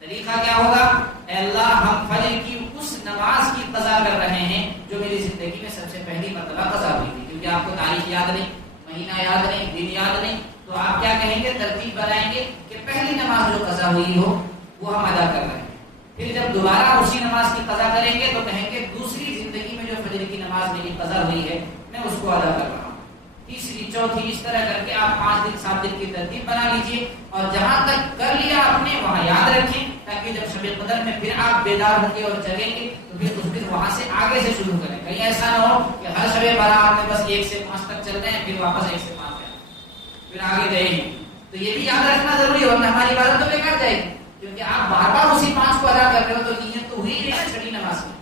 طریقہ کیا ہوگا؟ اے اللہ ہم فجر کی اس نماز کی قضا کر رہے ہیں جو میری زندگی میں سب سے پہلی مرتبہ قضا ہوئی تھی. کیونکہ آپ کو تاریخ یاد نہیں، مہینہ یاد نہیں، دن یاد نہیں، تو آپ کیا کہیں گے؟ ترتیب بنائیں گے کہ پہلی نماز جو قضا ہوئی ہو وہ ہم ادا کر رہے ہیں. پھر جب دوبارہ اسی نماز کی قضا کریں گے تو کہیں گے دوسری زندگی میں جو فجر کی نماز میری قضا ہوئی ہے میں اس کو ادا کر رہا ہوں. تیسری، چوتھی، اس طرح کر کے آپ 5 دن 7 دن کی ترتیب بنا لیجئے اور جہاں تک کر لیا آپ نے وہاں یاد رکھیں، تاکہ جب شب قدر میں پھر آپ بیدار ہوں گے اور جگیں گے تو پھر اس دن وہاں سے آگے سے شروع کریں. کہیں ایسا نہ ہو کہ ہر شب برات میں بس 1 سے 5 تک چل رہے ہیں پھر واپس 1 سے 5 پھر آگے گئے ہیں. تو یہ بھی یاد رکھنا ضروری ہے ورنہ ہماری عبادت تو بیکار جائے گی، کیونکہ آپ بار بار اسی 5 کو ادا کر رہے ہو تو نیت تو ہوئی ہے نا چھٹی نماز میں.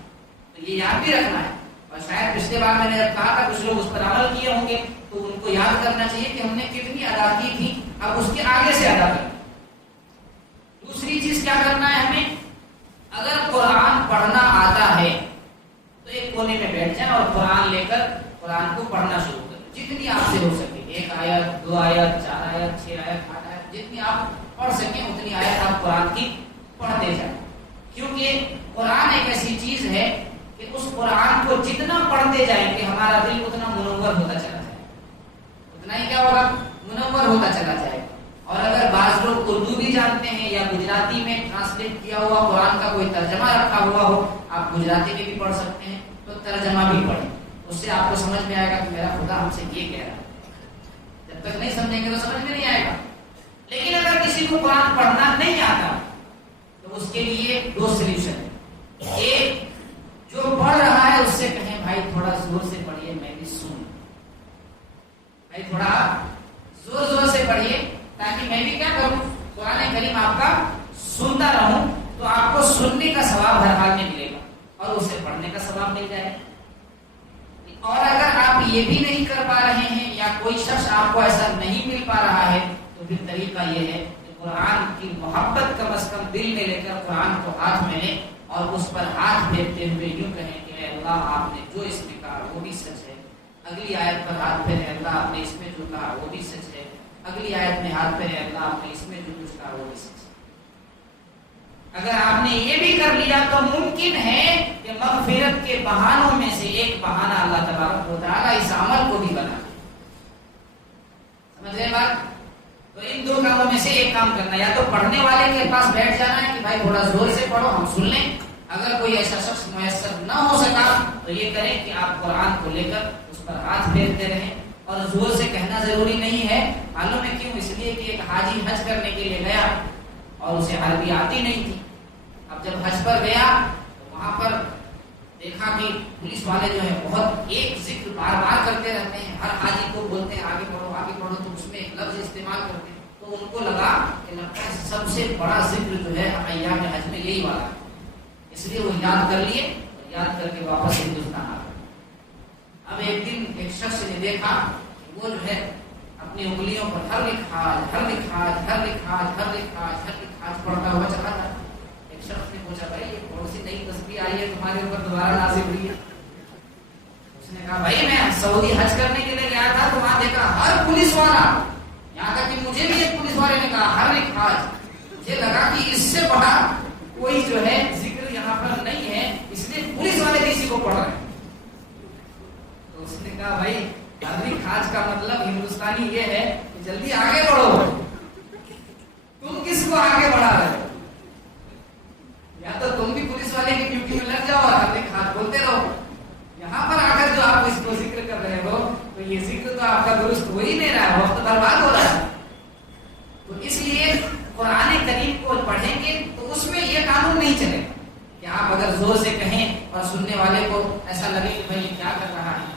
تو یہ یاد بھی رکھنا ہے. اور شاید پچھلے بار میں نے جب کہا تھا کچھ لوگ اس پر عمل کیے ہوں گے تو ان کو یاد کرنا چاہیے کہ ہم نے کتنی ادا کی تھی، اب اس کے آگے سے ادا کرنا. دوسری چیز کیا کرنا ہے ہمیں؟ اگر قرآن پڑھنا آتا ہے تو ایک کونے میں بیٹھ جائیں اور قرآن لے کر قرآن کو پڑھنا شروع کریں. جتنی آپ سے ہو سکے، 1 آیت، 2 آیت، 4 آیت، 6 آیت، 8 آیت، جتنی آپ پڑھ سکیں اتنی آیت آپ قرآن کی پڑھتے جائیں. کیونکہ قرآن ایک ایسی چیز ہے کہ اس قرآن کو جتنا پڑھتے جائیں گے ہمارا دل اتنا منور ہوتا چلا جائے گا، اتنا ہی کیا ہوگا؟ منور ہوتا چلا جائے گا. اور اگر بعض لوگ اردو بھی جانتے ہیں یا گجراتی میں ٹرانسلیٹ کیا ہوا قرآن کا کوئی ترجمہ رکھا ہوا ہو، آپ گجراتی میں بھی پڑھ سکتے ہیں تو ترجمہ بھی پڑھیں. اس سے آپ کو سمجھ میں آئے گا کہ میرا خدا ہم سے یہ کہہ رہا ہے. جب تک نہیں سمجھیں گے تو سمجھ میں نہیں آئے گا. لیکن اگر کسی کو قرآن پڑھنا نہیں آتا تو اس کے لیے 2 سولوشن ہے. ایک، جو پڑھ رہا ہے اس سے کہیں بھائی تھوڑا زور سے پڑھیے میں بھی سنوں، بھائی تھوڑا زور سے پڑھیے تاکہ میں بھی کیا کروں؟ قرآن کریم آپ کا سنتا رہوں تو آپ کو سننے کا ثواب ہر حال میں ملے گا اور اسے پڑھنے کا ثواب مل جائے گا. اور اگر آپ یہ بھی نہیں کر پا رہے ہیں یا کوئی شخص آپ کو ایسا نہیں مل پا رہا ہے تو پھر طریقہ یہ ہے کہ قرآن کی محبت کم از کم دل میں لے کر قرآن کو ہاتھ میں لیں اور اس پر ہاتھ پھیرتے ہوئے یوں کہیں کہ اے اللہ آپ نے جو اس میں کہا وہ بھی سچ ہے. اگلی آیت پر ہاتھ پھیرے، اللہ آپ نے اس میں جو کہا وہ بھی سچ ہے. اگلی آیت میں ہاتھ پھیرے، اللہ آپ نے اس میں جو کچھ کہا وہ بھی سچ ہے. اگر آپ نے یہ بھی کر لیا تو ممکن ہے کہ مغفرت کے بہانوں میں سے ایک بہانہ اللہ تبارک و تعالیٰ اس عمل کو بھی بنا. سمجھ رہے بات؟ تو ان 2 کاموں میں سے ایک کام کرنا، یا تو پڑھنے والے کے پاس بیٹھ جانا ہے کہ بھائی تھوڑا زور سے پڑھو ہم سن لیں. اگر کوئی ایسا شخص میسر نہ ہو سکا تو یہ کریں کہ آپ قرآن کو لے کر اس پر ہاتھ پھیرتے رہیں. اور زور سے کہنا ضروری نہیں ہے. معلوم ہے کیوں؟ اس لیے کہ ایک حاجی حج کرنے کے لیے گیا اور اسے عربی آتی نہیں تھی. اب جب حج پر گیا تو وہاں پر دیکھا کہ پولیس والے جو ہے بہت ایک ذکر بار بار کرتے رہتے ہیں، ہر حاجی کو بولتے ہیں آگے بڑھو تو اس میں ایک لفظ استعمال کرتے ہیں. تو ان کو لگا کہ لگتا ہے سب سے بڑا ذکر جو ہے ایام حج میں یہی والا ہے. اس لیے وہ یاد کر لیے اور یاد کر کے واپس ہندوستان آ گئے. اب ایک دن ایک شخص نے دیکھا کہ وہ جو ہے اپنی انگلیوں پر ہر لکھاج پڑھتا ہوا چلا تھا. ایک شخص نے پوچھا بھائی یہ کون سی نئی تسبیح آئی ہے تمہارے اوپر دوبارہ نازل ہوئی ہے؟ اس نے کہا بھائی میں سعودی حج کرنے کے لیے گیا تھا تو وہاں دیکھا ہر پولیس والا، یہاں تک کہ مجھے بھی ایک پولیس والے نے کہا ہر لکھاج. مجھے لگا کہ اس سے بڑا کوئی جو ہے ذکر یہاں پر نہیں ہے، اس لیے پولیس والے بھی اسی کو پڑھ رہے ہیں. تو اس نے کہا بھائی ہر لکھاج کا مطلب ہندوستانی یہ ہے کہ جلدی آگے بڑھو. تم کس کو آگے بڑھا رہے ہو؟ یا تو تم بھی پولیس والے کی ڈیوٹی میں لگ جاؤ اور ہر لکھاج بولتے رہو. یہاں پر آ کر جو آپ اس کو ذکر کر رہے ہو تو یہ ذکر تو آپ کا درست ہو ہی نہیں رہا ہے، وقت برباد ہو رہا ہے. تو اس لیے قرآن کریم کو پڑھیں گے تو اس میں یہ قانون نہیں چلے کہ آپ اگر زور سے کہیں اور سننے والے کو ایسا لگے کہ بھائی کیا کر رہا ہے.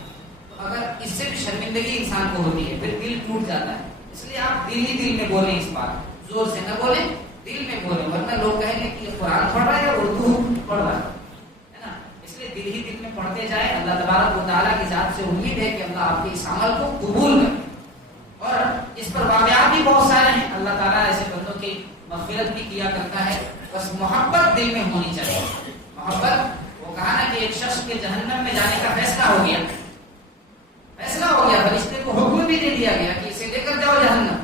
تو اگر اس سے بھی شرمندگی انسان کو ہوتی ہے، پھر دل ٹوٹ جاتا ہے. اس لیے آپ دل ہی دل میں بولیں، اس بات زور سے نہ بولیں، دل میں بولیں، ورنہ لوگ کہیں گے کہ قرآن پڑھ رہا ہے یا اردو پڑھ رہا ہے نا. اس لیے دل ہی دل میں پڑھتے جائیں. اللہ تبارک و تعالیٰ کی ذات سے امید ہے کہ اللہ آپ کے اس عمل کو قبول کرے. اور اس پر واقعات بھی بہت سارے ہیں. اللہ تعالیٰ ایسے بندوں کی مغفرت بھی کیا کرتا ہے. بس محبت دل میں ہونی چاہیے. محبت، وہ کہا نا کہ ایک شخص کے جہنم میں جانے کا فیصلہ ہو گیا، فرشتے کو حکم بھی دے دیا گیا کہ اسے لے کر جاؤ جہنم،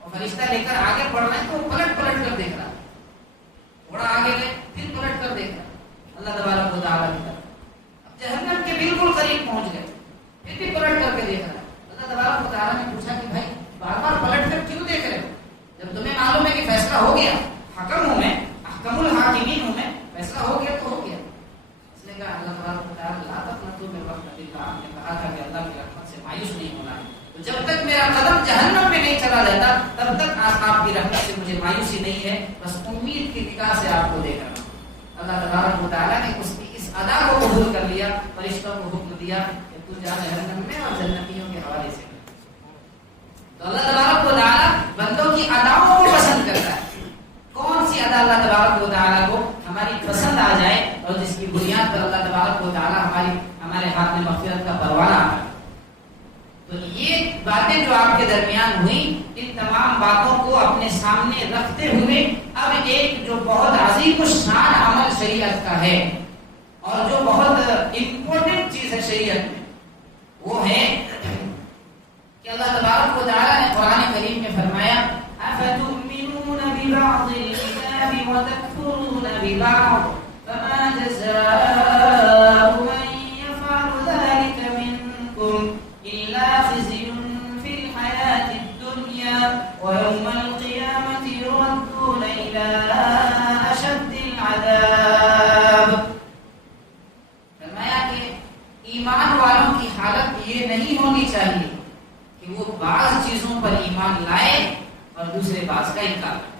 اور فرشتہ لے کر آگے بڑھ رہے ہیں تو پلٹ کر دیکھ رہا، تھوڑا آگے گئے پھر پلٹ کر دیکھ رہا اللہ تبارک و تعالیٰ کی طرف، اب جہنم کے بالکل قریب پہنچ گئے پھر بھی پلٹ کر کے دیکھ رہا ہے۔ اللہ تبارک و تعالیٰ نے پوچھا کہ بھائی بار بار پلٹ کر کیوں دیکھ رہے ہو؟ جب تمہیں معلوم ہے کہ فیصلہ ہو گیا، حکم ہوں میں، احکم الحاکمین ہوں میں، فیصلہ ہو گیا تو ہو گیا۔ اس نے کہا اللہ تبارک و تعالیٰ لا تقنطوا من رحمت اللہ، آپ نے کہا تھا کہ اللہ کی رحمت سے مایوس نہیں ہونا ہے، تو جب تک میرا قدم جہنم میں نہیں چلا جاتا تب تک آپ کی رحمت سے مجھے مایوسی نہیں ہے، بس امید کی نگاہ سے آپ کو دیکھ رہا ہوں۔ اللہ تبارک و تعالیٰ نے اس کی اس ادا کو قبول کر لیا، فرشتوں کو حکم دیا کہ تو جا جہنم میں اور جنتیوں کے حوالے سے۔ تو اللہ تبارک و تعالیٰ بندوں کی اداؤں کو پسند کرتا ہے۔ کون سی ادا اللہ تبارک و تعالیٰ کو ہماری پسند آ جائے اور جس کی بنیاد پر اللہ تبارک و تعالیٰ ہمارے ہاتھ میں مغفرت کا پروانہ آتا ہے۔ تو یہ باتیں جو آپ کے درمیان ہوئیں، ان تمام باتوں کو اپنے سامنے رکھتے ہوئے اب ایک جو بہت عظیم الشان عمل شریعت کا ہے اور جو بہت امپورٹنٹ چیز ہے شریعت میں، وہ ہے کہ اللہ تبارک و تعالیٰ نے قرآن کریم میں فرمایا أَفَتُؤْمِنُونَ بِبَعْضِ الْكِتَابِ وَتَكْفُرُونَ بِبَعْضٍ فَمَا جَزَاءُ مَنْ يَفْعَلُ ذَلِكَ مِنْكُمْ إِلَّا خِزْيٌ فِي الْحَيَاةِ الدُّنْيَا وَيَوْمَ الْقِيَامَةِ يُرَدُّونَ إِلَى أَشَدِّ الْعَذَابِ۔ فرمایا کہ ایمان والوں کی حالت یہ نہیں ہونی چاہیے کہ وہ بعض چیزوں پر ایمان لائے اور دوسرے بعض کا انکار کرے۔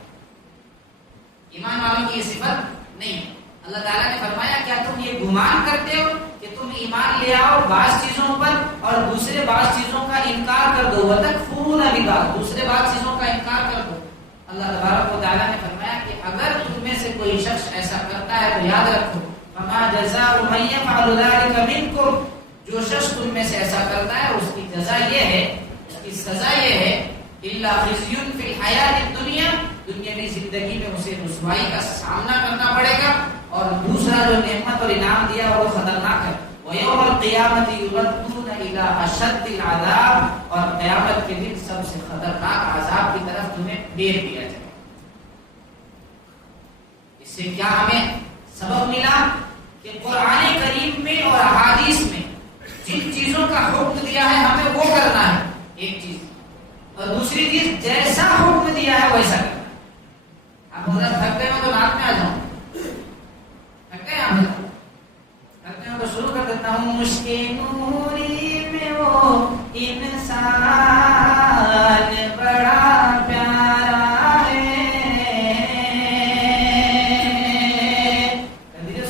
ایمان والوں کی یہ صفت نہیں۔ اللہ تعالیٰ نے فرمایا کیا تم یہ گمان کرتے ہو کہ تم ایمان لے آؤ بعض چیزوں پر اور دوسرے بعض چیزوں کا انکار کر دو، وَتَكْفُرُونَ بِبَعْضٍ، دوسرے بعض چیزوں کا انکار کر دو۔ اللہ تبارک و تعالیٰ نے فرمایا کہ اگر تم میں سے کوئی شخص ایسا کرتا ہے تو یاد رکھو فَمَا جَزَاءُ مَن يَفْعَلُ ذَلِكَ مِنكُمْ، جو شخص تم میں سے ایسا کرتا ہے اس کی جزا یہ ہے، اس کی سزا یہ ہے إِلَّا خِزْيٌ فِي الْحَيَاةِ الدُّنْيَا، دنیاوی زندگی میں اسے رسوائی کا سامنا کرنا پڑے گا، اور دوسرا جو نعمت اور انعام دیا وہ خطرناک ہے۔ وَيَوْمَ الْقِيَامَةِ يُرَدُّونَ إِلَى أَشَدِّ الْعَذَابِ، اور قیامت کے دن سب سے خطرناک عذاب کی طرف تمہیں پھیر دیا جائے۔ اس سے کیا ہمیں سبب ملا کہ قرآن کریم میں اور احادیث میں جن چیزوں کا حکم دیا ہے ہمیں وہ کرنا ہے، ایک چیز، اور دوسری چیز جیسا حکم دیا ہے ویسا کرنا۔ آپ ذرا تھک گئے ہو تو رات میں آ جاؤں، تھک گئے آپ تھک گئے ہو تو شروع کر دیتا ہوں۔ مشکل نوری میں وہ انسان بڑا پیارا ہے،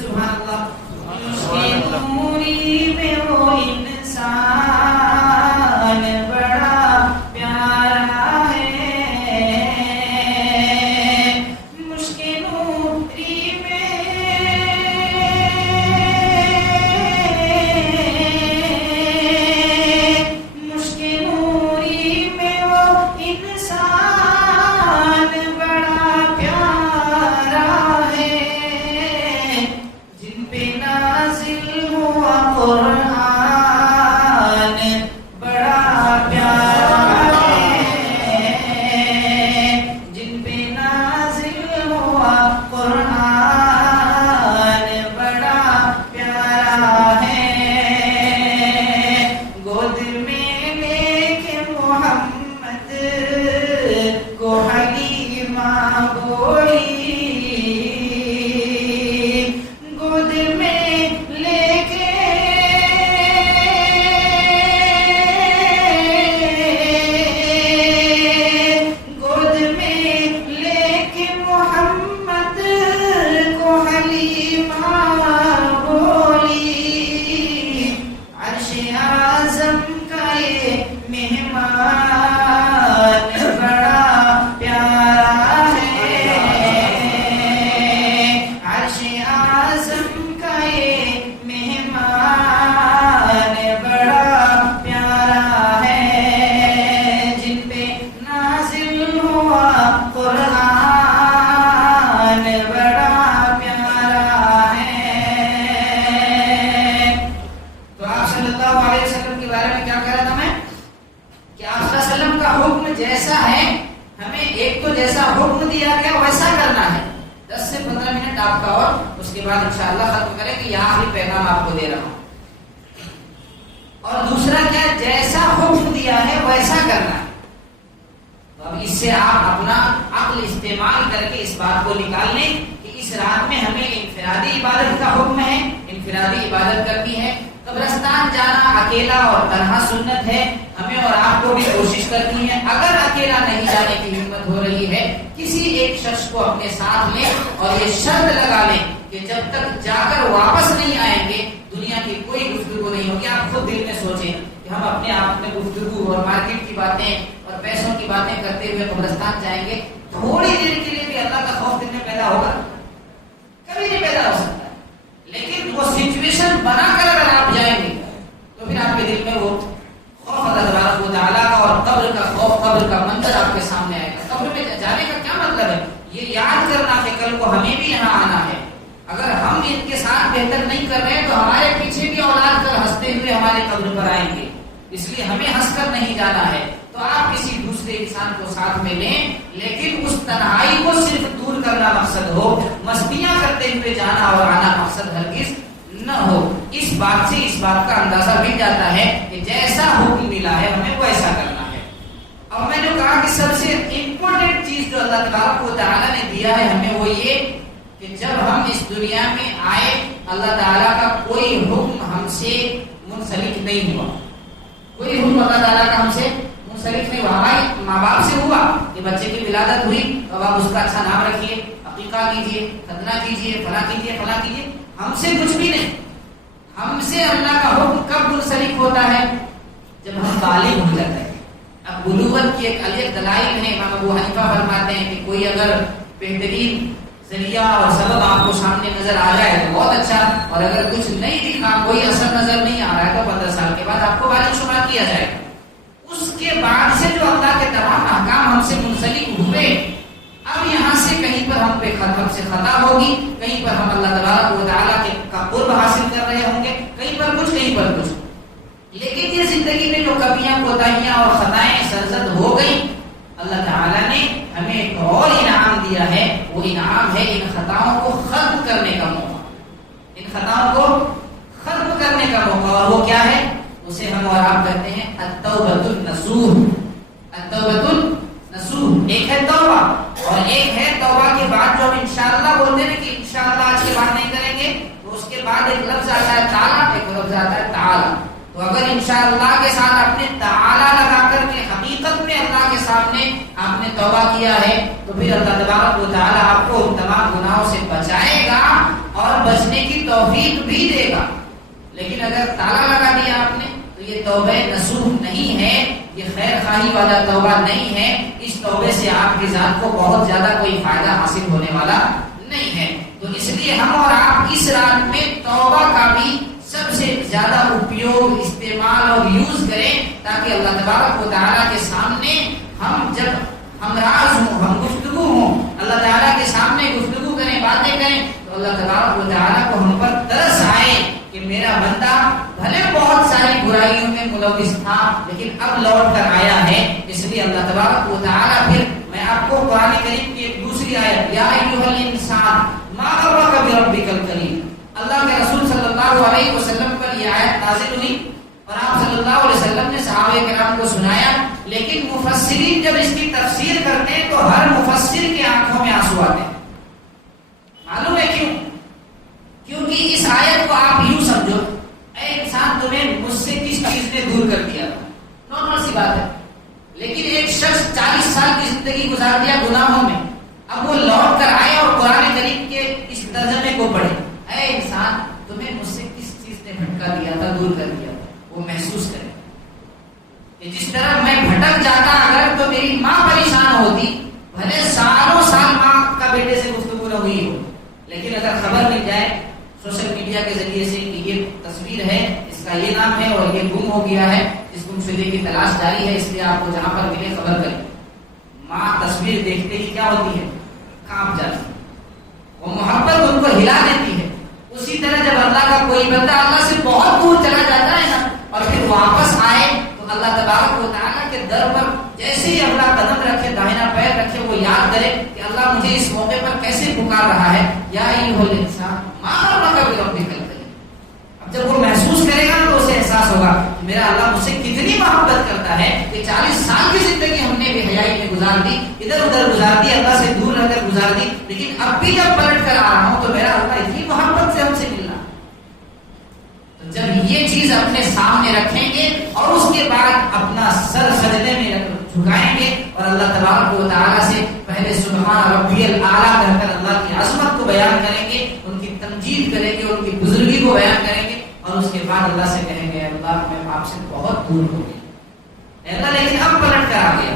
سبحان اللہ۔ مشکل نوری میں وہ انسان صلی اللہ علیہ وسلم کے بارے میں کیا کہہ رہا تھا میں کہ آپ جیسا ہے ہمیں ایک تو جیسا حکم دیا گیا ویسا کرنا ہے. 10 سے 15 منٹ آپ کا اور اس کے بعد انشاءاللہ ختم کریں کہ یہ آخری پیغام آپ کو دے رہا ہوں. اور دوسرا کیا, جیسا حکم دیا ہے ویسا کرنا ہے. تو اب اس سے آپ اپنا عقل استعمال کر کے اس بات کو نکال لیں کہ اس رات میں ہمیں انفرادی عبادت کا حکم ہے, انفرادی عبادت کرنی ہے. قبرستان جانا اکیلا اور تنہا سنت ہے, ہمیں اور آپ کو بھی کوشش کرنی ہے. اگر اکیلا نہیں جانے کی ہمت ہو رہی ہے, کسی ایک شخص کو اپنے ساتھ لیں اور یہ شرط لگا لیں کہ جب تک جا کر واپس نہیں آئیں گے دنیا کی کوئی گفتگو نہیں ہوگی. آپ خود دل میں سوچیں کہ ہم اپنے آپ میں گفتگو اور مارکیٹ کی باتیں اور پیسوں کی باتیں کرتے ہوئے قبرستان جائیں گے, تھوڑی دیر کے لیے بھی اللہ کا خوف دل میں پیدا ہوگا؟ کبھی نہیں پیدا ہو سکتا. لیکن وہ سچویشن بنا کر اگر آپ جائیں گے تو پھر آپ کے دل میں وہ خوف اللہ تبارک و تعالیٰ کا اور قبر کا خوف, قبر کا منظر آپ کے سامنے آئے گا. قبر میں جانے کا کیا مطلب ہے؟ یہ یاد کرنا کہ کل کو ہمیں بھی یہاں آنا ہے. اگر ہم ان کے ساتھ بہتر نہیں کر رہے تو ہمارے پیچھے بھی اولاد کر ہنستے ہوئے ہمارے قبر پر آئیں گے. اس لیے ہمیں ہنس کر نہیں جانا ہے. تو آپ کسی دوسرے انسان کو ساتھ میں لیں, لیکن اس تنہائی کو صرف دور کرنا مقصد ہو, مستیاں کرتے ہوئے جانا اور آنا مقصد ہرگز نہ ہو. اس بات سے اس بات کا اندازہ مل جاتا ہے کہ جیسا حکم ملا ہے ہمیں ویسا کرنا ہے. اور میں نے کہا کہ سب سے امپورٹنٹ چیز جو اللہ تبارک و تعالیٰ نے دیا ہے ہمیں وہ یہ کہ جب ہم اس دنیا میں آئے اللہ تعالیٰ کا کوئی حکم ہم سے منسلک نہیں ہوا. کوئی حکم اللہ تعالیٰ کا ہم سے منسلک نہیں ہوا. ہمارے ماں باپ سے ہوا کہ بچے کی ولادت ہوئی تو آپ اس کا اچھا نام رکھیے, عقیقہ کیجیے, ختنہ کیجیے, فلاں کیجیے, فلاں کیجیے. ہم سے کچھ بھی نہیں. ہم سے اللہ کا حکم کب منسلک ہوتا ہے؟ جب ہم بالغ ہو جاتے ہیں. اب بلوغت کی ایک الگ دلائل ہے. امام ابو حنیفہ فرماتے ہیں کہ کوئی اگر بہترین ذریعہ اور سبب آپ کو سامنے نظر آ جائے تو بہت اچھا, اور اگر کچھ نہیں دکھا, کوئی اثر نظر نہیں آ رہا ہے تو 15 سال کے بعد آپ کو بالغ شمار کیا جائے گا. اس کے بعد سے جو اللہ کے تمام احکام ہم سے منسلک ہوئے, اب یہاں سے کہیں پر ہم سے خطا ہوگی, کہیں پر ہم اللہ تبارک و تعالیٰ کے قرب حاصل کر رہے ہوں گے, کہیں پر کچھ, کہیں پر کچھ. لیکن یہ زندگی میں جو کمیاں, کوتاہیاں اور خطائیں سرزد ہو گئی, اللہ تعالیٰ نے ہمیں ایک اور انعام دیا ہے. وہ انعام ہے ان خطاؤں کو ختم کرنے کا موقع. ان خطاؤں کو ختم کرنے کا موقع, اور وہ کیا ہے؟ اسے ہم اور آپ کہتے ہیں التوبۃ النصوح. التوبۃ النصوح. ایک ہے توبہ اور ایک ہے توبہ کے بعد جو ہم انشاءاللہ بولتے ہیں کہ انشاءاللہ آج کے بعد نہیں کریں گے, تو اس کے بعد ایک لفظ آتا ہے تعالیٰ, ایک لفظ آتا ہے تعالیٰ. تو اگر انشاءاللہ کے ساتھ اپنے تعالیٰ لگا کر کے حقیقت میں اللہ کے سامنے آپ نے توبہ کیا ہے تو پھر اللہ تبارک و تعالیٰ آپ کو ان تمام گناہوں سے بچائے گا اور بچنے کی توفیق بھی دے گا. لیکن اگر تالا لگا دیا آپ نے تو یہ توبہ نصوح نہیں ہے, یہ خیر خواہی والا توبہ نہیں ہے. اس توبے سے آپ کی ذات کو بہت زیادہ کوئی فائدہ حاصل ہونے والا نہیں ہے. تو اس لیے ہم اور آپ اس رات میں توبہ کا بھی سب سے زیادہ اپیوگ, استعمال اور یوز کریں, تاکہ اللہ تبارک و تعالیٰ کے سامنے ہم جب ہمراز ہوں, ہم گفتگو ہوں, اللہ تعالیٰ کے سامنے گفتگو کریں, باتیں کریں, تو اللہ تبارک و تعالیٰ کو ہم پر ترس آئے کہ میرا بندہ بھلے بہت ساری برائیوں میں ملوث تھا لیکن اب لوٹ کر آیا ہے. اس لیے اللہ تبارک و تعالیٰ پھر میں آپ کو قرآن کریم کی ایک دوسری آیت, یا ایھا الانسان ما غرک بربک الکریم, اللہ کے رسول صلی اللہ علیہ وسلم پر یہ آیت نازل ہوئی اور آپ صلی اللہ علیہ وسلم نے صحابہ کرام کو سنایا. لیکن مفسرین جب اس کی تفسیر کرتے ہیں تو ہر مفسر کی آنکھوں میں آنسو آتے ہیں. معلوم ہے کیوں؟ کیونکہ اس آیت کو آپ یوں سمجھو, اے انسان تمہیں مجھ سے کس چیز نے دور کر دیا تھا, نارمل سی بات ہے. لیکن ایک شخص 40 سال کی زندگی گزار دیا گناہوں میں, اب وہ لوٹ کر آئے اور قرآن کریم کے اس ترجمے کو پڑھے, اے انسان تمہیں مجھ سے کس چیز نے بھٹکا دیا تھا, دور کر دیا تھا. وہ محسوس کرے کہ جس طرح میں بھٹک جاتا اگر تو میری ماں پریشان ہوتی, بھلے سالوں سال ماں کا بیٹے سے گفتگو نہ ہوئی ہو, لیکن اگر خبر مل جائے سوشل میڈیا کے ذریعے سے کہ یہ تصویر ہے, اس کا یہ نام ہے اور یہ گم ہو گیا ہے, اس گم شدے کی تلاش جاری ہے, اس لیے آپ کو جہاں پر ملے خبر کریں. ماں تصویر دیکھتے ہی کیا ہوتی ہے, کانپ جاتی ہے, وہ محبت ان کو ہلا دیتی ہے. اسی طرح جب اللہ کا کوئی بندہ اللہ سے بہت دور چلا جاتا ہے نا اور پھر واپس آئے تو اللہ تبارک و تعالیٰ کے در پر جیسے ہی اگلا قدم رکھے، داہنا پیر رکھے، وہ یاد کرے کہ اللہ مجھے اس موقع پر کیسے پکار رہا ہے، یا ایھا الانسان ما غرک بربک الکریم۔ اب جب وہ محسوس کرے گا تو اسے احساس ہوگا کہ میرا اللہ مجھ سے کتنی محبت کرتا ہے کہ 40 سال کی زندگی ہم نے بے حیائی میں گزار دی، ادھر ادھر گزار دی، اللہ سے دور رہ کر گزار دی، لیکن اب بھی جب پلٹ کر آ رہا ہوں تو میرا اللہ اتنی محبت سے ہم سے مل رہا۔ تو جب یہ چیز اپنے سامنے رکھیں گے اور اس کے بعد اپنا سر سجدے میں جھکائیں گے اور اللہ تبارک و تعالیٰ سے پہلے سبحان ربی الاعلیٰ کہہ کر اللہ کی عظمت کو بیان کریں گے، ان کی تمجید کریں گے، ان کی بزرگی کو بیان کریں گے، اور اس کے بعد اللہ سے کہیں گے اللہ میں آپ سے بہت دور ہو گئی اللہ، لیکن اب پلٹ کر آ گیا،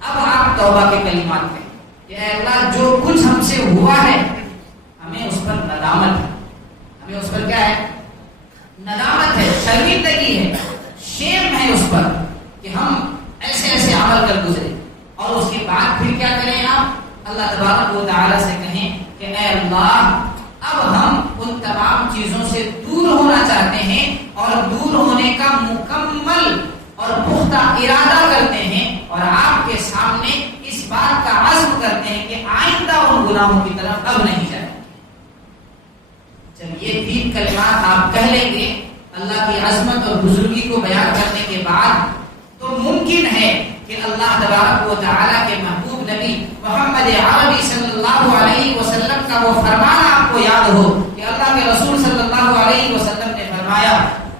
اب آپ توبہ کے کلمات کہیں کہ اے اللہ جو کچھ ہم سے ہوا ہے ہمیں اس پر ندامت ہے، ہمیں اس پر کیا ہے؟ ندامت ہے، شرمندگی ہے، شیم ہے اس پر کہ ہم ایسے ایسے عمل کر گزرے۔ اور اس کے بعد پھر کیا کریں آپ؟ اللہ تبارک و تعالیٰ سے کہیں کہ اے اللہ اب ہم ان تمام چیزوں سے دور ہونا چاہتے ہیں اور دور ہونے کا مکمل اور پختہ ارادہ کرتے ہیں، اور آپ کے سامنے اس بات کا عزم کرتے ہیں کہ آئندہ ان گناہوں کی طرف اب نہیں جائیں۔ جب یہ 3 کلمات آپ کہہ لیں گے اللہ کی عظمت اور بزرگی کو بیان کرنے کے بعد، تو ممکن ہے کہ اللہ تبارک و تعالیٰ کے محبوب نبی محمد عربی صلی اللہ علیہ وسلم کا وہ فرمان آپ کو یاد ہو کہ اللہ کے رسول صلی اللہ علیہ وسلم نے فرمایا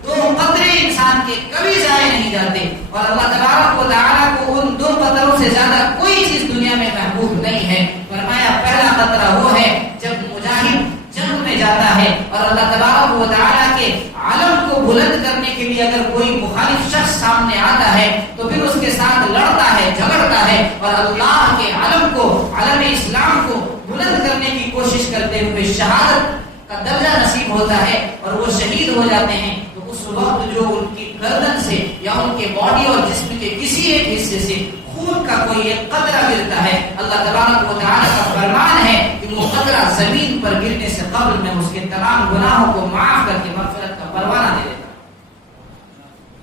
2 قطرے انسان کے کبھی ضائع نہیں جاتے، اور اللہ تبارک و تعالیٰ کو ان 2 قطروں سے زیادہ کوئی چیز دنیا میں محبوب نہیں ہے۔ فرمایا پہلا قطرہ وہ ہے جب مجاہد جنگ میں جاتا ہے اور اللہ تبارک و تعالیٰ کے علم کو بلند کرنے کے لیے اگر کوئی مخالف شخص سامنے آتا ہے تو پھر اس کے ساتھ لڑتا ہے، جھگڑتا ہے، اور اللہ کے علم کو، علم اسلام کو بلند کرنے کی کوشش کرتے ہوئے شہادت کا درجہ نصیب ہوتا ہے اور وہ شہید ہو جاتے ہیں، تو اس وقت جو ان کی گردن سے یا ان کے باڈی اور جسم کے کسی ایک حصے سے خون کا کوئی ایک قطرہ گرتا ہے، اللہ تبارک و تعالیٰ کا فرمان ہے کہ وہ قطرہ زمین پر گرنے سے قبل میں اس کے تمام گناہوں کو معاف کر کے مغفرت کا پروانہ دے دیتا۔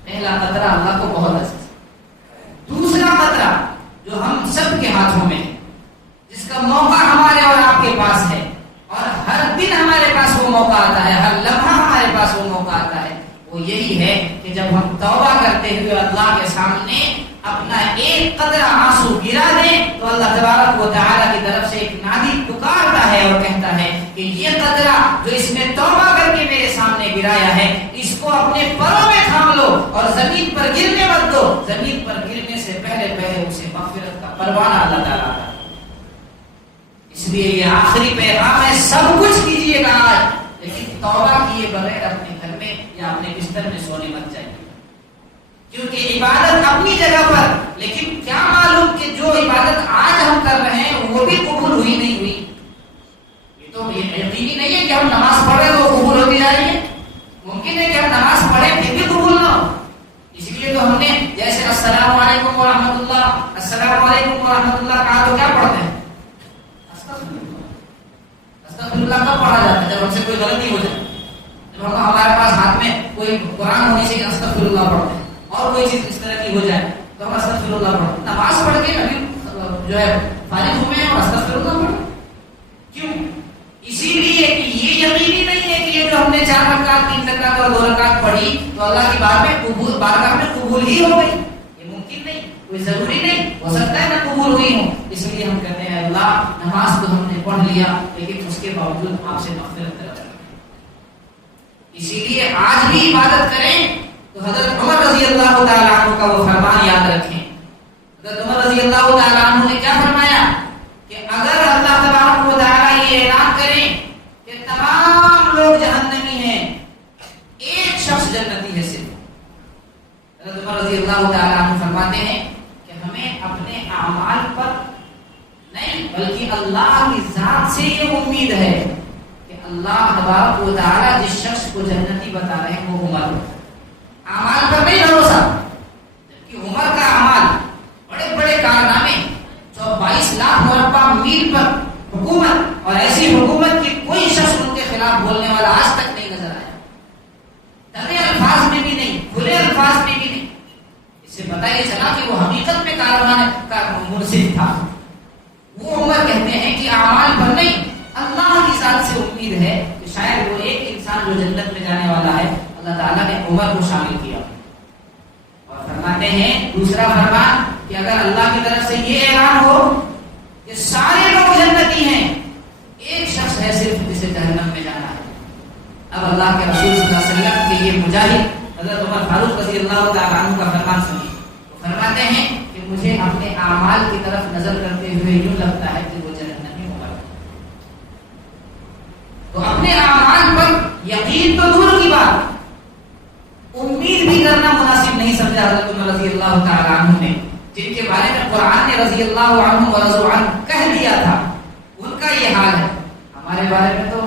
پہلا قطرہ اللہ کو بہت عزیز ہے۔ دوسرا قطرہ جو ہم سب کے ہاتھوں میں ہے، جس کا موقع ہمارے اور آپ کے پاس ہے، اور ہر دن ہمارے پاس وہ موقع آتا ہے، ہر لمحہ ہمارے پاس وہ موقع آتا ہے، وہ یہی ہے کہ جب ہم توبہ کرتے ہوئے اللہ کے سامنے اپنا ایک قطرہ آنسو گرا دیں تو اللہ تبارک و تعالیٰ کی طرف سے ایک نادی پکارتا ہے اور کہتا ہے کہ یہ قطرہ جو اس نے توبہ کر کے میرے سامنے گرایا ہے، اس کو اپنے پروں میں تھام لو اور زمین پر گرنے مت دو، زمین پر گرنے سے پہلے پہلے اسے مغفرت کا پروانہ اللہ تعالیٰ کا۔ اس لیے یہ آخری پیغام ہے، سب کچھ کیجیے گا آج، لیکن توبہ کیے بغیر اپنے گھر میں یا اپنے بستر میں سونے مت جائیے، کیونکہ عبادت اپنی جگہ پر، لیکن کیا معلوم کہ جو عبادت آج ہم کر رہے ہیں وہ بھی قبول ہوئی نہیں ہوئی۔ یہ تو یقینی نہیں ہے کہ ہم نماز پڑھیں تو قبول ہوتی جا رہی ہے، ممکن ہے کہ ہم نماز پڑھیں پھر بھی قبول نہ ہو۔ اس لیے تو ہم نے جیسے السلام علیکم ورحمۃ اللہ، السلام علیکم ورحمۃ اللہ کہا تو کیا پڑھتے ہیں؟ استغفر اللہ کب پڑھا جاتا ہے؟ جب ہم سے کوئی غلطی ہو جائے، جب ہمارے پاس ہاتھ میں کوئی قرآن ہونے سے استغفر اللہ پڑھتے ہیں، اور کوئی چیز اس طرح کی ہو جائے تو ہم استغفر اللہ پڑھتے ہیں۔ نماز پڑھ کے ابھی جو ہے فارغ ہوئے ہیں اور استغفر اللہ پڑھتے، کیوں؟ اسی لیے کہ یہ یقینی نہیں ہے کہ یہ جو ہم نے 4 رکعت 3 رکعت اور 2 رکعت پڑھی تو اللہ کی بارگاہ میں قبول ہی ہو گئی، یہ ممکن نہیں، کوئی ضروری نہیں، ہو سکتا ہے میں قبول ہوئی ہوں۔ اس لیے ہم کہتے ہیں اللہ نماز تو ہم نے پڑھ لیا لیکن اس کے باوجود آپ سے مغفرت کرتا ہے، اسی لیے آج بھی عبادت کریں تو حضرت عمر رضی اللہ تعالیٰ عنہ کا وہ فرمان یاد رکھیں۔ حضرت عمر رضی اللہ تعالیٰ عنہ نے کیا فرمایا کہ اگر اللہ تبارک و تعالیٰ یہ اعلان کریں کہ تمام لوگ جہنمی ہیں، ایک شخص جنتی ہے صرف، حضرت عمر رضی اللہ تعالیٰ عنہ فرماتے ہیں کہ ہمیں اپنے اعمال پر نہیں بلکہ اللہ کی ذات سے یہ امید ہے کہ اللہ تبارک و تعالیٰ جس شخص کو جنتی بتا رہے ہیں وہ عمر ہے، اعمال پر نہیں بھروسہ، جبکہ عمر کا اعمال بڑے بڑے کارنامے، 22 لاکھ مربع میل پر حکومت، اور ایسی حکومت کی کوئی شخص ان کے خلاف بولنے والا آج تک نہیں نظر آیا، دبے الفاظ میں بھی نہیں، کھلے الفاظ میں بھی نہیں، پتہ یہ چلا کہ وہ حقیقت میں کاروان کا مرشد تھا. وہ عمر کہتے ہیں کہ اعمال پر نہیں اللہ کی ذات سے امید ہے کہ شاید وہ ایک انسان جو جنت میں جانے والا ہے اللہ تعالیٰ نے عمر کو شامل کیا. اور فرماتے ہیں دوسرا فرمان کہ اگر اللہ کی طرف سے یہ اعلان ہو کہ سارے لوگ جنتی ہیں، ایک شخص ہے صرف جسے جہنم میں جانا ہے. اب اللہ کے رسول صلی اللہ علیہ وسلم کے یہ مجاہد حضرت عمر فاروق رضی اللہ تعالیٰ عنہ کا فرمان سنیے. وہ فرماتے ہیں کہ مجھے اپنے اعمال کی طرف نظر کرتے ہوئے یوں لگتا ہے کہ وہ جہنمی عمر. تو اپنے اعمال پر یقین تو دور کی بات، امید بھی کرنا مناسب نہیں سمجھا حضرت عمر رضی اللہ تعالیٰ عنہ نے، جن کے بارے میں قرآن نے رضی اللہ عنہ ورضوا عنہ کہہ دیا تھا. ان کا یہ حال ہے. ہمارے بارے میں تو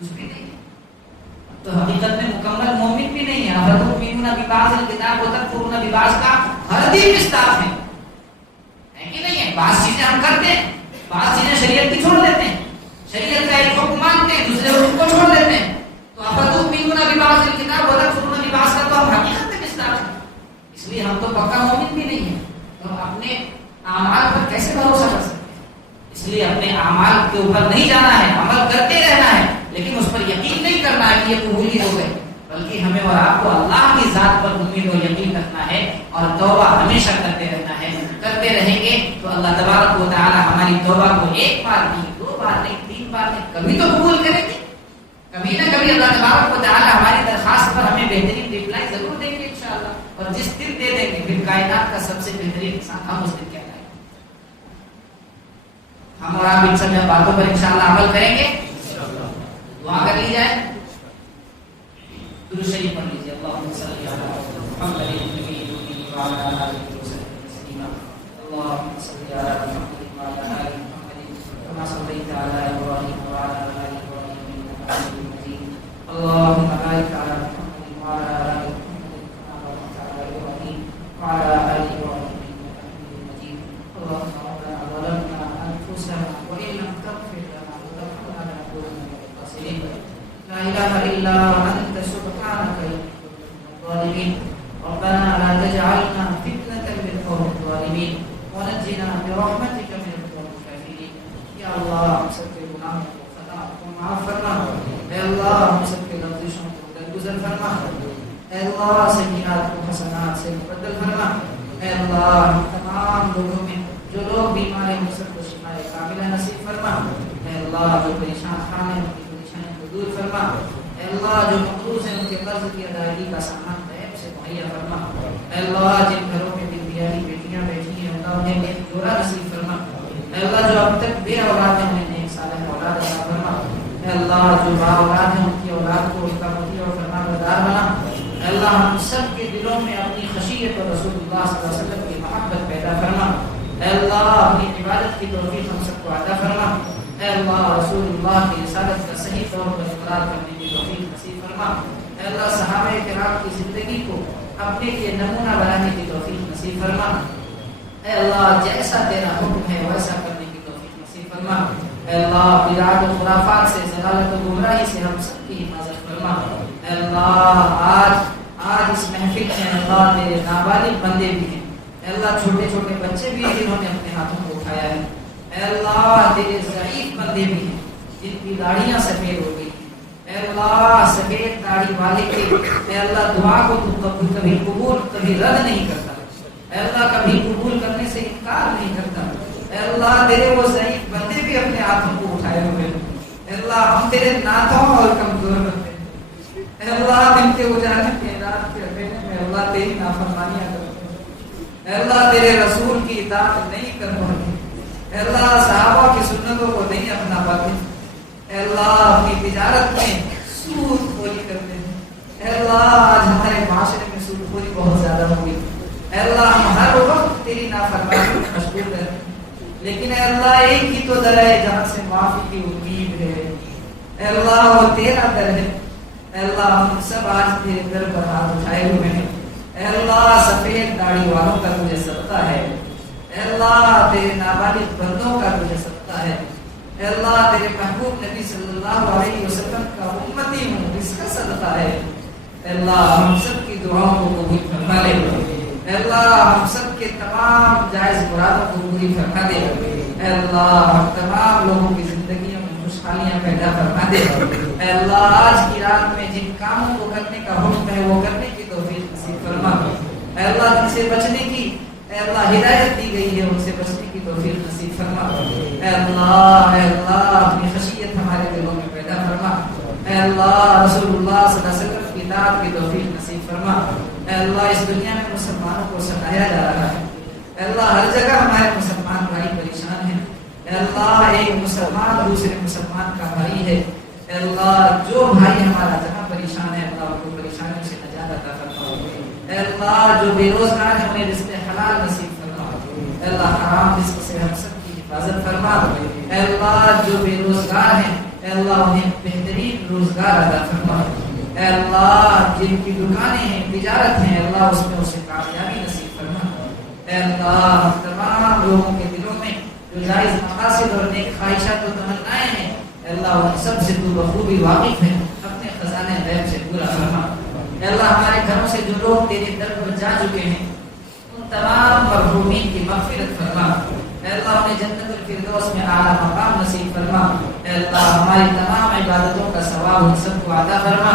کچھ بھی نہیں ہے، تو حقیقت میں مکمل مومن بھی نہیں ہے. فتؤمنون ببعض الکتاب وتکفرون ببعض کا ہر دن مستاق ہے کہ نہیں ہے. بعض چیزیں ہم کرتے ہیں، بعض چیزیں شریعت کی چھوڑ دیتے ہیں، شریعت کا ایک حکم مانتے ہیں، دوسرے حکم کو چھوڑ دیتے ہیں. تو فتؤمنون ببعض الکتاب وتکفرون ببعض کا تو ہم حقیقت میں مستاق ہیں. اس لیے ہم تو پکا مومن بھی نہیں ہے. تو اپنے اعمال پر کیسے بھروسہ کر سکتے ہیں؟ اس لیے اپنے اعمال کے اوپر نہیں جانا ہے، عمل کرتے رہنا ہے، لیکن اس پر یقین نہیں کرنا ہے کہ یہ قبول ہو گئے، بلکہ ہمیں اور آپ کو اللہ کی ذات پر امید و یقین رکھنا ہے اور توبہ ہمیشہ کرتے رہنا ہے. کرتے رہیں گے تو اللہ تبارک و تعالی ہماری توبہ کو ایک بار نہیں، دو بار نہیں، تین بار نہیں، کبھی تو قبول کریں گے. کبھی نہ کبھی اللہ تبارک و تعالی ہماری درخواست پر ہمیں بہترین ریپلائی ضرور دیں گے انشاءاللہ. اور جس دن دے دیں گے پھر کائنات کا سب سے بہترین انسان ہم اس دن کیا کریں گے. ہم اور آپ ان سب باتوں پر انشاءاللہ عمل کریں گے. دعا کر لی جائے، درود شریف پڑھ لیجیے. اللہم صلی علی محمد وعلی آلہ وصحبہ وسلم. اللہم صلی علی محمد وعلی آلہ محمد کما صلیت علی ابراہیم وعلی آلہ ابراہیم انک حمید مجید. اللہم بارک علی محمد وعلی آلہ محمد کما بارکت علی ابراہیم وعلی آلہ ابراہیم انک حمید مجید. اللہم ربنا ظلمنا انفسنا وإن لم تغفر لنا وترحمنا لنكونن من الخاسرين. لا إله إلا أنت سبحانك إني كنت من الظالمين. ربنا لا تجعلنا فتنة للقوم الظالمين ونجنا برحمتك من القوم الكافرين. یا اللہ ہم سب کے گناہوں کو خطا کو معاف فرما. اے اللہ ہم سب کے لفظوں کو درگزر فرما. اے اللہ سیئات کو حسنات سے بدل فرما. اے اللہ ہم تمام لوگوں میں جو لوگ بیمار ہیں سب کو شفا کاملہ نصیب فرما. اے اللہ جو پریشان خان ہیں ان کی پریشانی کو دور فرما. اے اللہ جو مقروض ہیں ان کے قرض کی ادائیگی کا سامان غیب سے مہیا فرما. اے اللہ جن گھروں میں دل دیاری بیٹیاں بیٹھی ہیں اللہ انہیں نیک جوڑا نصیب فرما. اے اللہ جو اب تک بے اولاد ہیں انہیں نیک صالح اولاد عطا فرما. اے اللہ جو با اولاد ہیں ان کی اولاد کو ان کا مطیع اور فرمانبردار بنا. اے اللہ ہم سب کے دلوں میں اپنی خشیت اور رسول اللہ صلی اللہ علیہ وسلم کی محبت پیدا فرما. اے اللہ اپنی عبادت کی توفیق ہم سب کو عطا فرما. اے اللہ رسول اللہ کی رسالت کا صحیح طور پر اقرار کرنے کی توفیق نصیب فرما. اے اللہ صحابہ کرام کی زندگی کو اپنے لیے نمونہ بنانے کی توفیق نصیب فرما. اے اللہ جیسا تیرا حکم ہے ویسا کرنے کی توفیق نصیب فرما. اے اللہ بدعات و خرافات سے، ضلالت و گمراہی سے ہم سب کی حفاظت فرما. اے اللہ آج اس محفل میں اللہ تیرے نابالغ بندے بھی ہیں. اے اللہ چھوٹے چھوٹے بچے بھی ہیں جنہوں نے اپنے ہاتھوں کو اٹھایا ہے. اے اللہ تیرے ضعیف بندے بھی ہیں جن کی داڑیاں سفید ہو گئی. اے اللہ سفید داڑھی والے کے اے اللہ دعا کو تو کبھی قبول کبھی رد نہیں کرتا. اے اللہ کبھی قبول کرنے سے انکار نہیں کرتا. اے اللہ تیرے وہ ضعیف بندے بھی اپنے ہاتھوں کو اٹھائے ہوئے ہیں. اے اللہ ہم تیرے ناتھوں اور کمزور بندے ہیں. اے اللہ دن کے اجالے میں رات کے اندھیرے میں اللہ تیری نافرمانیاں کرتے ہیں. اے اللہ تیرے رسول کی اطاعت نہیں کر پاتے. اے اللہ صحابہ کی سنتوں کو نہیں اپنا پاتے. اے اللہ اپنی تجارت میں سود خوری کرتے ہیں. اے اللہ آج ہمارے معاشرے میں سود خوری بہت زیادہ ہو گئی. اے اللہ ہم ہر وقت تیری نافرمانی میں مشغول رہتے ہیں، لیکن اے اللہ ایک ہی تو در ہے جہاں سے معافی کی امید ہے. اے اللہ وہ تیرا در ہے. اے اللہ ہم سب آج تیرے در پر ہاتھ اٹھائے ہوئے ہیں. اے اللہ سفید داڑھی والوں کا تجھے صدقہ ہے. اے اللہ تیرے نابالغ بندوں کا تجھے صدقہ ہے. اے اللہ تیرے محبوب نبی صلی اللہ علیہ وسلم کا امتی ہوں، اس کا صدقہ ہے. اے اللہ ہم سب کی دعاؤں کو قبول فرما لے. اے اللہ ہم سب کے تمام جائز مرادوں کو پوری فرما دے. اے اللہ ہم تمام لوگوں کی زندگیوں میں خوشحالیاں پیدا فرما دے. اے اللہ آج کی رات میں جن کاموں کو کرنے کا حکم ہے وہ کرنے کی توفیق نصیب فرما. اے اللہ جن سے بچنے کی اے اللہ ہدایت دی گئی ہے ان سے بچنے کی توفیق نصیب فرما. اے اللہ اپنی خشیت ہمارے دلوں میں پیدا فرما. اے اللہ رسول اللہ صلی اللہ علیہ وسلم کی اطاعت کی توفیق نصیب فرما. اے اللہ اس دنیا میں مسلمانوں کو ستایا جا رہا ہے. اے اللہ ہر جگہ ہمارے مسلمان بھائی پریشان ہیں. اے اللہ ایک مسلمان دوسرے مسلمان کا بھائی ہے. اے اللہ جو بھائی ہمارا جہاں پریشان ہے اللہ ان کو پریشانی سے نجات عطا فرما. اے اللہ جو بے روزگار ہیں انہیں رزق حلال نصیب فرما. اے اللہ حرام رزق سے ہم سب کی حفاظت فرما. اے اللہ جو بے روزگار ہیں اے اللہ انہیں بہترین روزگار عطا فرما. اے اللہ جن کی دکانیں ہیں تجارت ہیں اللہ اس میں اسے کامیابی نصیب فرما. اے اللہ تمام لوگوں کے دلوں میں جو جائز مقاصد اور نیک خواہشات و تمنائیں ہیں اے اللہ ان سب سے تو بخوبی واقف ہے. اپنے خزانے غیب سے پورا فرما. اے اللہ ہمارے گھروں سے جو لوگ تیرے در پر جا چکے ہیں ان تمام مرحومین کی مغفرت فرما. اے اللہ انہیں جنت الفردوس میں اعلیٰ مقام نصیب فرما. اے اللہ ہماری تمام عبادتوں کا ثواب ان سب کو عطا فرما.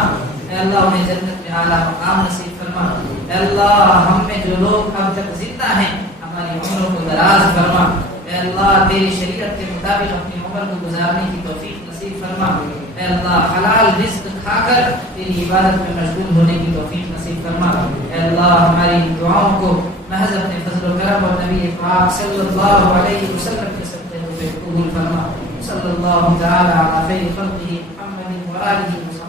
اے اللہ انہیں جنت میں اعلیٰ مقام نصیب فرما. اے اللہ ہم میں جو لوگ اب تک زندہ ہیں ہماری عمروں کو دراز فرما. اے اللہ تیری شریعت کے مطابق اپنی عمر کو گزارنے کی توفیق نصیب فرما. اے اللہ حلال رزق کھا کر تیری عبادت میں مشغول ہونے کی توفیق نصیب فرما. اے اللہ ہماری دعاؤں کو محض اپنے فضل و کرم اور نبی پاک صلی اللہ علیہ وسلم کے صدقے قبول فرما. صلی اللہ تعالی علی خیر خلقہ محمد و آلہ وسلم.